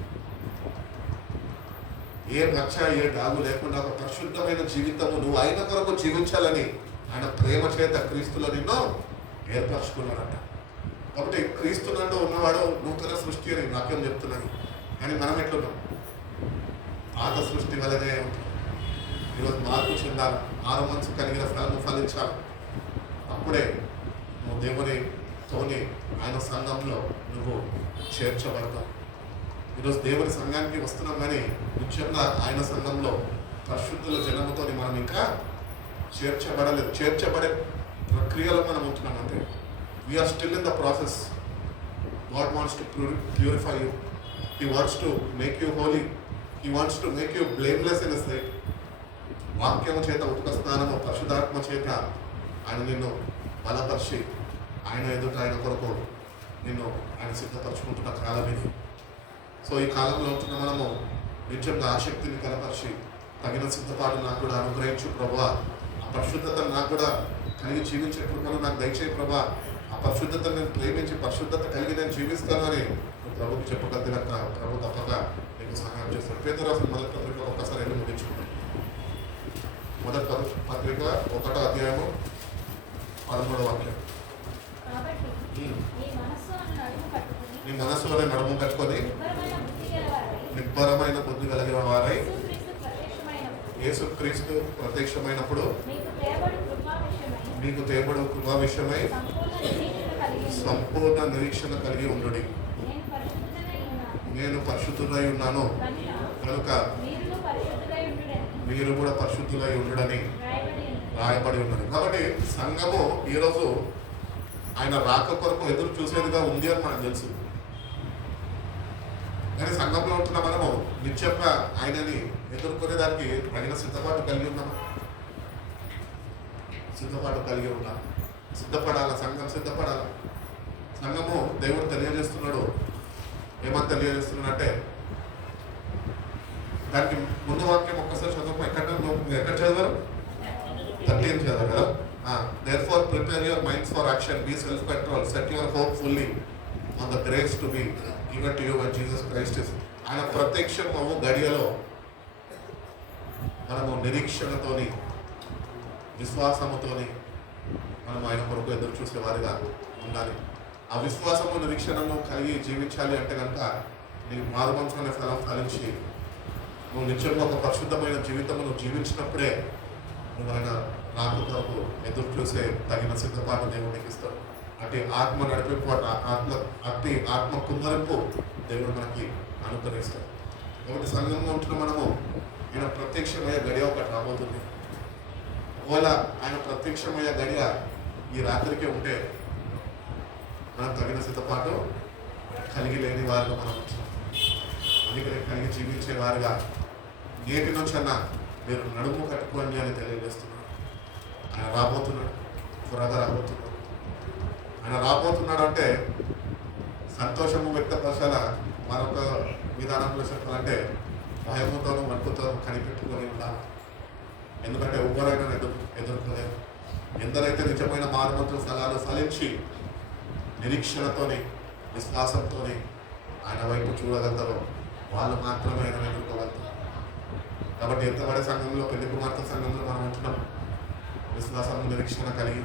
ఏ రక్ష, ఏ డాగు లేకుండా ఒక పరిశుద్ధమైన జీవితము నువ్వు ఆయన కొరకు జీవించాలని ఆయన ప్రేమ చేత క్రీస్తులో నిన్ను ఏర్పరచుకున్నాడట. కాబట్టి క్రీస్తు నందు ఉన్నవాడు నూతన సృష్టి అని వాక్యం చెప్తున్నాను. కానీ మనం ఎట్లున్నాం? పాత సృష్టి వల్లనే ఉంటాం. ఈరోజు మార్పు చెందాలి, 6 మనసు కలిగిన ఫలము ఫలించాలి. అప్పుడే నువ్వు దేవునితోని ఆయన సంఘంలో నువ్వు చేర్చబడతావు. ఈరోజు దేవుని సంఘానికి వస్తున్నాం కానీ ముఖ్యంగా ఆయన సంఘంలో పరిశుద్ధుల జనముతో మనం ఇంకా చేర్చబడలేదు. చేర్చబడే ప్రక్రియలో మనం ఉంటున్నాం. అంటే we are still in the process. God wants to purify you. He wants to make you holy. He wants to make you blameless in his sight. వాక్యము చేత, ఉతుక స్నానము, పరిశుద్ధాత్మ చేత ఆయన నిన్ను బలపరిచి ఆయన ఎదుట ఆయన కొరకు నిన్ను ఆయన సిద్ధపరచుకుంటున్న కాలం ఇది. సో ఈ కాలంలో ఉంటున్న మనము నిజంగా ఆసక్తిని కనపరిచి తగిన సిద్ధపాటు నాకు కూడా అనుగ్రహించు ప్రభా. ఆ పరిశుద్ధతను నాకు కూడా కలిగి జీవించే కృపను నాకు దయచేయి ప్రభా. ఆ పరిశుద్ధతను నేను ప్రేమించి పరిశుద్ధత కలిగి నేను జీవిస్తాను అని ప్రభుకి చెప్పగలిగిన ప్రభు తప్పక నీకు సహాయం చేస్తాను. పేతురు రాసిన మొదటి పత్రిక ఒక్కసారి వెళ్ళి ముగించుకున్నాను. మొదటి పత్రిక 1వ అధ్యాయము 13వ వాక్యం. నీ మనస్సులోనే నడుము కట్టుకొని నిబ్బరమైన బుద్ధి కలిగిన వారై యేసుక్రీస్తు ప్రత్యక్షమైనప్పుడు మీకు తేబడు కృపా విషయమై సంపూర్ణ నిరీక్షణ కలిగి ఉండుడి. నేను పరిశుద్ధులై ఉన్నాను కనుక మీరు కూడా పరిశుద్ధులై ఉండుడని రాయబడి ఉన్నది. కాబట్టి సంఘము ఈరోజు ఆయన రాక కొరకు ఎదురు చూసేదిగా ఉంది అని మనకు తెలుసు. కానీ సంఘంలో ఉంటున్న మనము నిత్యంగా ఆయనని ఎదుర్కొనేదానికి తగిన సిద్ధపాటు కలిగి ఉన్నాము. సిద్ధపాటు కలిగి ఉన్నాం. సిద్ధపడాల సంఘం, సిద్ధపడాల. సంఘము దేవుడు తెలియజేస్తున్నాడు. ఏమని తెలియజేస్తున్నాడంటే, దానికి ముందు వాక్యం ఒక్కసారి చదువు. ఎక్కడ చదివారు? 13 చదివారు కదా. Therefore prepare your minds for action, be self-control, set your hope fully on the grace to be given to you when Jesus Christ is. ఆయన ప్రత్యక్షము గడియలో మనము నిరీక్షణతోని, విశ్వాసముతోని మనం ఆయన కొరకు ఎదురు చూసేవారిగా ఉండాలి. ఆ విశ్వాసము, నిరీక్షణను కలిగి జీవించాలి అంటే కనుక నీకు మారుమనసు అనే ఫలం ఫలించి నువ్వు నిత్యంగా ఒక పరిశుద్ధమైన జీవితమును జీవించినప్పుడే నువ్వు ఆయన నాకు కొరకు ఎదురు చూసే తగిన సిద్ధపాటు దేవుడికి ఇస్తాడు. అంటే ఆత్మ నడిపింపు, ఆత్మ కుమ్మరింపు దేవుడు మనకి అనుగ్రహిస్తాడు. కాబట్టి సంఘంలో ఉంటున్న మనము ఆయన ప్రత్యక్షమయ్యే గడియ ఒకటి రాబోతుంది. ఒకవేళ ఆయన ప్రత్యక్షమయ్యే గడియ ఈ రాత్రికే ఉంటే మనం తగిన సిద్ధపాటు కలిగి లేని వారుగా మనం ఉంటున్నాం. అందుకని కలిగి జీవించే వారుగా నేటి నుంచి అన్నా మీరు నడుము కట్టుకోండి అని తెలియజేస్తున్నాడు. ఆయన రాబోతున్నాడు, త్వరగా రాబోతున్నాడు. ఆయన రాబోతున్నాడు అంటే సంతోషము వ్యక్తపరచాల. మరొక విధానంలో చెప్పాలంటే భయముతోనూ వణుకుతోనూ కనిపెట్టుకొని ఉండాలి. ఎందుకంటే ఎవరైనా ఎదుర్కోలేదు. ఎందరైతే నిజమైన మారుమూల ఫలాలు ఫలించి నిరీక్షణతోని, విశ్వాసంతోని ఆయన వైపు చూడగలుగుతారో వాళ్ళు మాత్రమే ఆయన ఎదుర్కోగలుగుతారు. కాబట్టి ఎంతబడే సంఘంలో, పెళ్లి కుమార్తె సంఘంలో మనం ఉంటున్నాం. విశ్వాసం, నిరీక్షణ కలిగి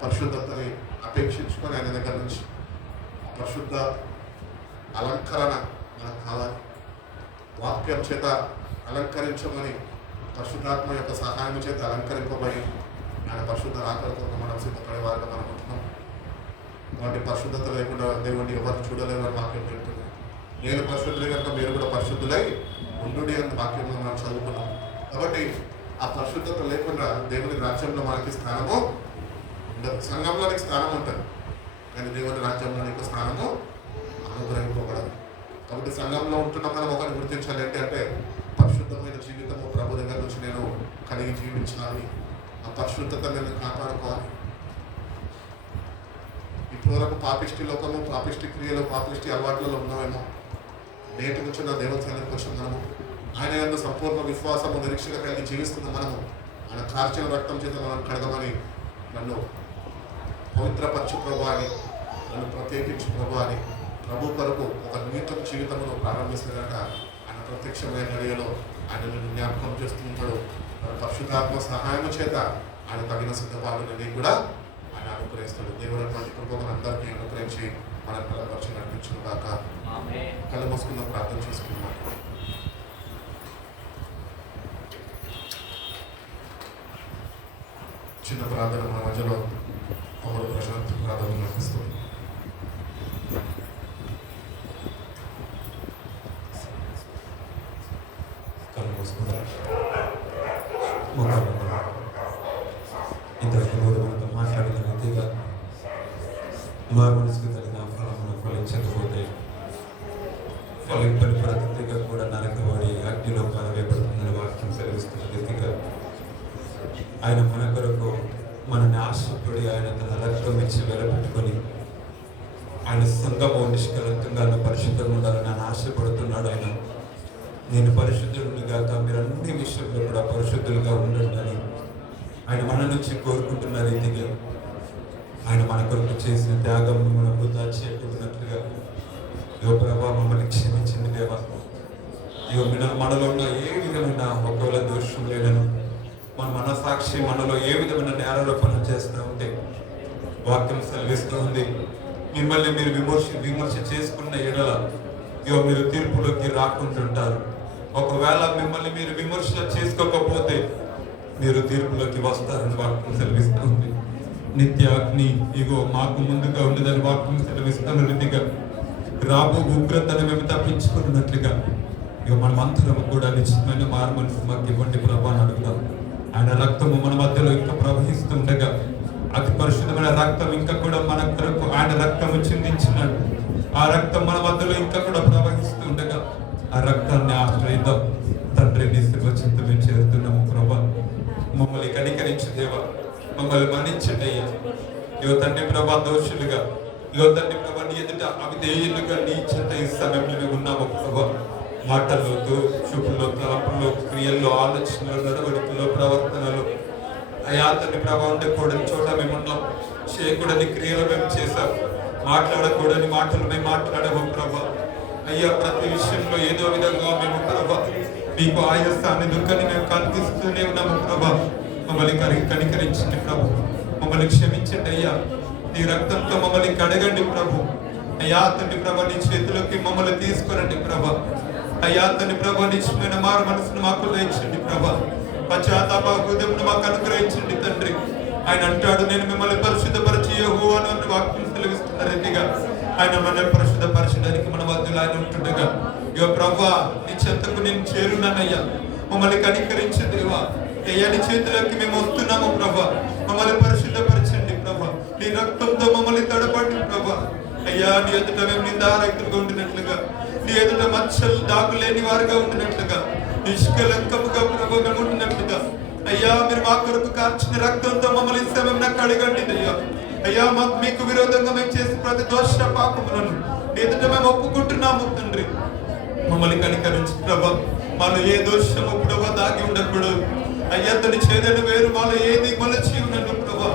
పరిశుద్ధతని అపేక్షించుకొని ఆయన దగ్గర నుంచి పరిశుద్ధ అలంకరణ మనకు కావాలి. వాక్యం చేత అలంకరించమని, పరిశుద్ధాత్మ యొక్క సహాయం చేత అలంకరింపబడి ఆయన పరిశుద్ధ రాకడతో మనం సిద్ధపడే వారిగా మనం ఉంటున్నాం. కాబట్టి పరిశుద్ధత లేకుండా దేవుడిని ఎవరు చూడలేదని వాక్యం చెప్తుంది. నేను పరిశుద్ధులే కనుక మీరు కూడా పరిశుద్ధులై ఉండు అని వాక్యంలో మనం చదువుకున్నాం. కాబట్టి ఆ పరిశుద్ధత లేకుండా దేవుని రాజ్యంలో మనకి స్థానము ఉండదు. సంఘంలోనికి స్థానం ఉంటుంది కానీ దేవుని రాజ్యంలో నీకు స్థానము అనుగ్రహింపబడదు. కాబట్టి సంఘంలో ఉంటున్న మనం ఒకటి గుర్తించాలి అంటే పరిశుద్ధమైన జీవితము ప్రభు దగ్గర నుంచి నేను కలిగి జీవించాలి. ఆ పరిశుద్ధత నేను కాపాడుకోవాలి. ఇప్పటివరకు పాపిష్టి లోకము, పాపిష్టి క్రియలు, పాపిష్టి అలవాట్లలో ఉన్నామేమో. నేటి నుంచి నా దేవుని సన్నిధికి వచ్చిన మనము ఆయన యందు సంపూర్ణ విశ్వాసము, నిరీక్షణ కలిగి జీవిస్తున్న మనము ఆయన కార్చిన రక్తం చేత మనం కడగమని, నన్ను పవిత్రపరచు ప్రభు అని, నన్ను ప్రత్యేకించు ప్రభు అని ప్రభు కొరకు ఒక నూతన జీవితమును ప్రారంభిస్తున్నట ఆయన ప్రత్యక్షమైన గడియలో ఆయన నిన్ను జ్ఞాపకం చేస్తుంటాడు. పరిశుద్ధాత్మ సహాయం చేత ఆయన తగిన సిద్ధపాటుని నీకు కూడా ఆయన అనుగ్రహిస్తాడు. దేవుడు అటువంటి కృప మనందరికీ అనుగ్రహించి మన బలపరిచి నడిపించును కాక. కళ్ళు మూసుకుందాం, ప్రార్థన చేసుకుందాం. చిన్న ప్రార్థన మన మధ్యలో అమలు ప్రశాంత్ ప్రార్థన నడిపిస్తుంది. కళ్ళు మూసుకుందాం. ఇంతకు మనతో మాట్లాడిన రీతిగా మా మనసుకు తగిన ఫలమును ఫలించకపోతే ఫలింపని ప్రతిగా కూడా నరకబడి అగ్నిలో కాలవేయబడుతుందని వాక్యం సెలవిస్తున్న రీతిగా ఆయన మన కొరకు మనని ఆశపడి ఆయన తన రక్తం ఇచ్చి వెలపెట్టుకొని ఆయన సంఘము నిష్కలంకంగా పరిశుద్ధంగా ఉండాలని ఆయన ఆశపడుతున్నాడు. ఆయన నేను పరిశుద్ధుడిని కాక మీరు అన్ని విషయంలో కూడా పరిశుద్ధులుగా ఉండండి అని ఆయన మన నుంచి కోరుకుంటున్న రీతిగా ఆయన మన కొరకు చేసిన త్యాగం మనం వృధా చేయకూడనట్లుగా యువ ప్రభావ మమ్మల్ని క్షమించింది దేవా. మనలో ఉన్న ఏ విధమైన ఒకవేళ దోషం లేదను మన మనసాక్షి మనలో ఏ విధమైన నేరారోపణ చేస్తూ ఉంటే వాక్యం సెలవిస్తూ ఉంది, మిమ్మల్ని మీరు విమర్శ చేసుకున్న ఎడల మీరు తీర్పులోకి రాకుంటుంటారు. ఒకవేళ మిమ్మల్ని మీరు విమర్శ చేసుకోకపోతే మీరు తీర్పులోకి వస్తారని వాక్యం సెలవిస్తూ ఉంది. నిత్య అగ్ని మాకు ముందుగా ఉండదని వాక్యం సెలవిస్తున్న రీతిగా రాబో ఉగ్రతను మేము తప్పించుకున్నట్లుగా మనమంతరము కూడా నిశ్చితమైన మారుమనసు మాకు ఇవ్వండి ప్రభా అని అడుగుదాం. ఆయన రక్తము మన మధ్యలో ఇంకా ప్రవహిస్తుండగా అతి పరిశుద్ధమైన రక్తం ఇంకా కూడా మన కొరకు ఆయన రక్తము చిందించినాడు. ఆ రక్తం మన మధ్యలో ఇంకా కూడా ప్రవహిస్తూ ఉండగా ఆ రక్తాన్ని ఆశ్రయిద్దాం. తండ్రి నీ శిలువ చింత మేము చేరుతున్నాము ప్రభా. మమ్మల్ని కనికరించు దేవా, మమ్మల్ని మన్నించండి అయ్యా. ఇగో తండ్రి ప్రభా, దోషులుగా ఇగో తండ్రి ప్రభా నీ ఎదుట అవిధేయులుగా నీ చెంత ఈ సమయంలో మేము ఉన్నాము ప్రభా. మాటల్లో, చూపుల్లో, తలపుల్లో, క్రియల్లో, ఆలోచనలో, నడవడికల్లో, ప్రవర్తనలో అయ్యా తండ్రి ప్రభా ఉండకూడని చోట మేము ఉన్నాం. చేయకూడని క్రియలు మేము చేశాం. మాట్లాడకూడని మాటలు మేము మాట్లాడము ప్రభా. అయ్యా ప్రతి విషయంలో ఏదో విధంగా మేము ప్రభా మీకు ఆయాసాన్ని దుఃఖాన్ని మేము కనిపిస్తూనే ఉన్నాము ప్రభా. మమ్మల్ని కనికరించండి ప్రభు, మమ్మల్ని క్షమించండి అయ్యా. నీ రక్తంతో మమ్మల్ని కడగండి ప్రభు. అయ్యా తండ్రి ప్రభా నీ చేతిలోకి మమ్మల్ని తీసుకురండి ప్రభా. అయ్యా తండ్రి ప్రభా నిశ్చయమైన మారు మనసును మాకు దయచండి ప్రభా. పశ్చాత్తాప హృదయంను మాకు అనుగ్రహించండి తండ్రి. ఆయన అంటాడు, నేను మిమ్మల్ని పరిశుద్ధపరిచి యెహోవాను అన్న వాక్యం సెలవిస్తున్న రీతిగా ఆయన మనల్ని పరిశుద్ధపరచడానికి మన మధ్యలో ఆయన ఉంటుండగా ఇగో ప్రభా నీ చెంతకు నేను చేరున్నానయ్యా. మమ్మల్ని కనికరించు దేవా. అయ్యా నీ చేతులకి మేము వస్తున్నాము ప్రభా. మమ్మల్ని పరిశుద్ధపరచండి ప్రభా. నీ రక్తంతో మమ్మల్ని తడపండి ప్రభా. అయ్యా నీ ఎదుట మేము నిందారహితులుగా ఉండినట్లుగా, నీ ఎదుట మచ్చలు దాగు లేని వారుగా ఉండినట్లుగా, నిష్కలంకముగా ప్రభు మేము ఉండినట్లుగా అయ్యా మీరు మా కొరకు కార్చిన రక్తంతో మమ్మల్ని సమయం కడగండి అయ్యా. అయ్యా మీకు విరోధంగా మేము చేసి ప్రతి దోష పాపములను ఎదుట మేము ఒప్పుకుంటున్నాము తండ్రి. మమ్మల్ని కనికరించి ప్రభా. మాలో ఏ దోషము ప్రభా దాగి ఉండకూడదు అయ్యా. తన చేదను వేరు మాలో ఏది మలచి ఉండను ప్రభా.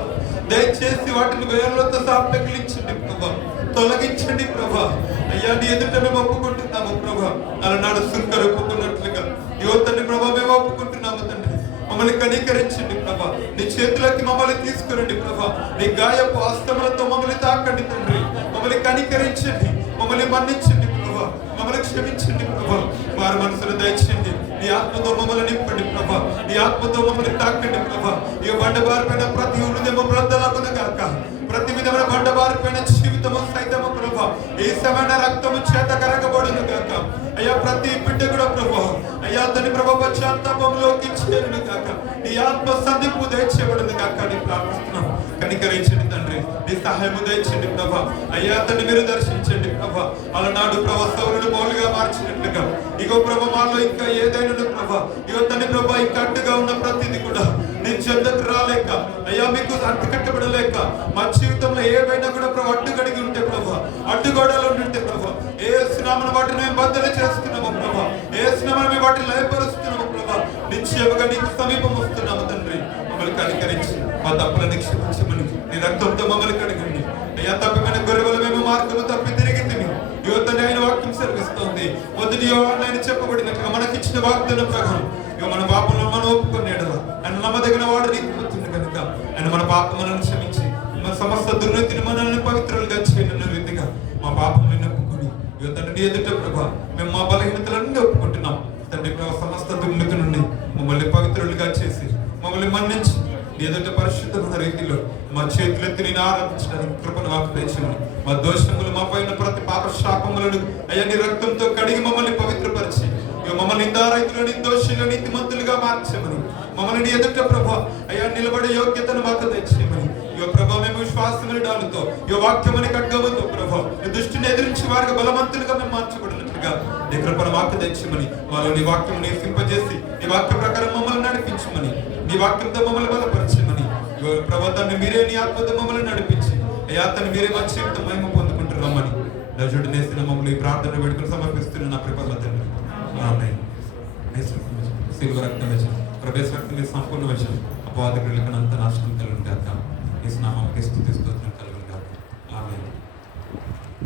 దయచేసి వాటిని వేరులతో సాపెకిలించండి ప్రభా, తొలగించండి ప్రభా. అయ్యా నీ ఎదుట మేము ఒప్పుకుంటున్నాము ప్రభా. అలనాడు సుంకర ఒప్పుకున్నట్లుగా యువతని ప్రభా మేము ఒప్పుకుంటున్నాము తండ్రి. మమ్మల్ని కనికరించండి ప్రభా. నీ చేతులకి మమ్మల్ని తీసుకురండి ప్రభా. నీ గాయపు హస్తములతో మమ్మల్ని తాకండి తండ్రి. మమ్మల్ని కనికరించండి, మమ్మల్ని మన్నించండి ప్రభా. మమ్మల్ని క్షమించండి ప్రభా. వారి మనసులు దయచేయండి. నీ ఆత్మతో మమ్మల్ని నింపండి ప్రభా. నీ ఆత్మతో మమ్మల్ని తాకండి ప్రభా. ఈ బండబారిపోయిన ప్రతి హృదయము బ్రద్దలగును గాక. ప్రతి విధమైన బండబారిపోయిన జీవితము సైతము ప్రభా ఈ సమైన రక్తము చేత కరగబడును గాక. అయ్యా ప్రతి బిడ్డ కూడా ప్రభా అయ్యా తన ప్రభా పశ్చాత్తాపంలోకి చేరును గాక. నీ ఆత్మ సంధింపు దయచేయబడును గాక అని ప్రార్థిస్తున్నాం. కనికరించండి తండ్రి. నీ సహాయము దయచండి ప్రభా. అయ్యా తను మీరు దర్శించండి ప్రభా. అలనాడు ప్రభా సౌలును పౌలుగా మార్చినట్లుగా ఇగో ప్రభా మాలో ఇంకా ఏదైనా ప్రభా ఇగో తన ప్రభా ఇంకా అడ్డుగా ఉన్న ప్రతిది కూడా నీ చెంతకు రాలేక అయ్యా మీకు అంటుకట్టబడలేక మా జీవితంలో ఏవైనా కూడా ప్రభా అడ్డుగడిగి ఉంటే ప్రభా, అడ్డుగోడలు ఉంటే ప్రభా ఏ స్నామను వాటిని మేము బద్దలు చేస్తున్నాము ప్రభా. ఏ స్నామను మేము వాటిని లయపరుస్తున్నాము ప్రభా. నిశ్చయముగా నీకు సమీపం వస్తున్నాము తండ్రి. మమ్మల్ని కనికరించి మా తప్పులను క్షమించమని నీ రక్తంతో మమ్మల్ని కడగండి అయ్యా. తప్పమైన గొర్రెలు మేము మార్గము తప్పి తిరిగి తిని యువతని ఆయన వాక్యం సెలవిస్తోంది. మొదటి యోహాను చెప్పబడినట్టుగా మనకిచ్చిన వాగ్దానం ప్రకారం ఇక మన పాపలను మనం ఒప్పుకునేడు ఆయన నమ్మదగిన వాడు నీకుతుంది కనుక ఆయన మన పాపములను క్షమించి మన సమస్త దుర్నీతిని మనల్ని పవిత్రులుగా చేయనున్న రీతిగా మా పాపములను ఒప్పుకొని ఇక తండ్రి ఎదుట ప్రభా మేము మా బలహీనతలన్నీ ఒప్పుకుంటున్నాం తండ్రి. సమస్త దుర్నీతి నుండి మమ్మల్ని పవిత్రులుగా చేసి మమ్మల్ని మన్నించి ఎదుట పరిశుద్ధమైన రీతిలో మా చేతులెత్తి నేను ఆరాధించడానికి కృపను మాకు దయచేయండి. మా దోషములు మా పైన ప్రతి పాప శాపములను అయ్యా నీ రక్తంతో కడిగి మమ్మల్ని పవిత్రపరిచి మమ్మల్ని నిందారహితులు నిర్దోషులు నీతిమంతులుగా మార్చమని మమ్మల్ని నీ ఎదుట ప్రభా అయ్యా నిలబడే యోగ్యతను మాకు తెచ్చేయమని ఇగో ప్రభా మేము విశ్వాసముని డాలుతో ఇగో వాక్యమని ఖడ్గముతో ప్రభా ఈ దృష్టిని ఎదిరించి వారికి బలవంతులుగా మేము మార్చబడినట్లుగా నీ కృపను మాకు తెచ్చేయమని మాలో నీ వాక్యం నివసింపజేసి నీ వాక్య ప్రకారం మమ్మల్ని నడిపించమని నీ వాక్యంతో మమ్మల్ని బలపరచమని ప్రభా తండ్రి మీరే నీ ఆత్మతో మమ్మల్ని నడిపించి అయ్యా తను మీరే మా జీవితం మహిమ పొందుకుంటున్నామని రజుడు నేసిన మమ్మల్ని ఈ ప్రార్థన వేడుకలు సమర్పిస్తున్న నా ప్రిపర్ల తండ్రి. ఆమేన్. శిలువ రక్తం వచ్చాం, ప్రవేశ రక్తం సంపూర్ణ వచ్చాం. అపవాద క్రియలకు అంత నాశనం కలిగి ఉంటాక ఈ నామానికి స్తుతిస్తూ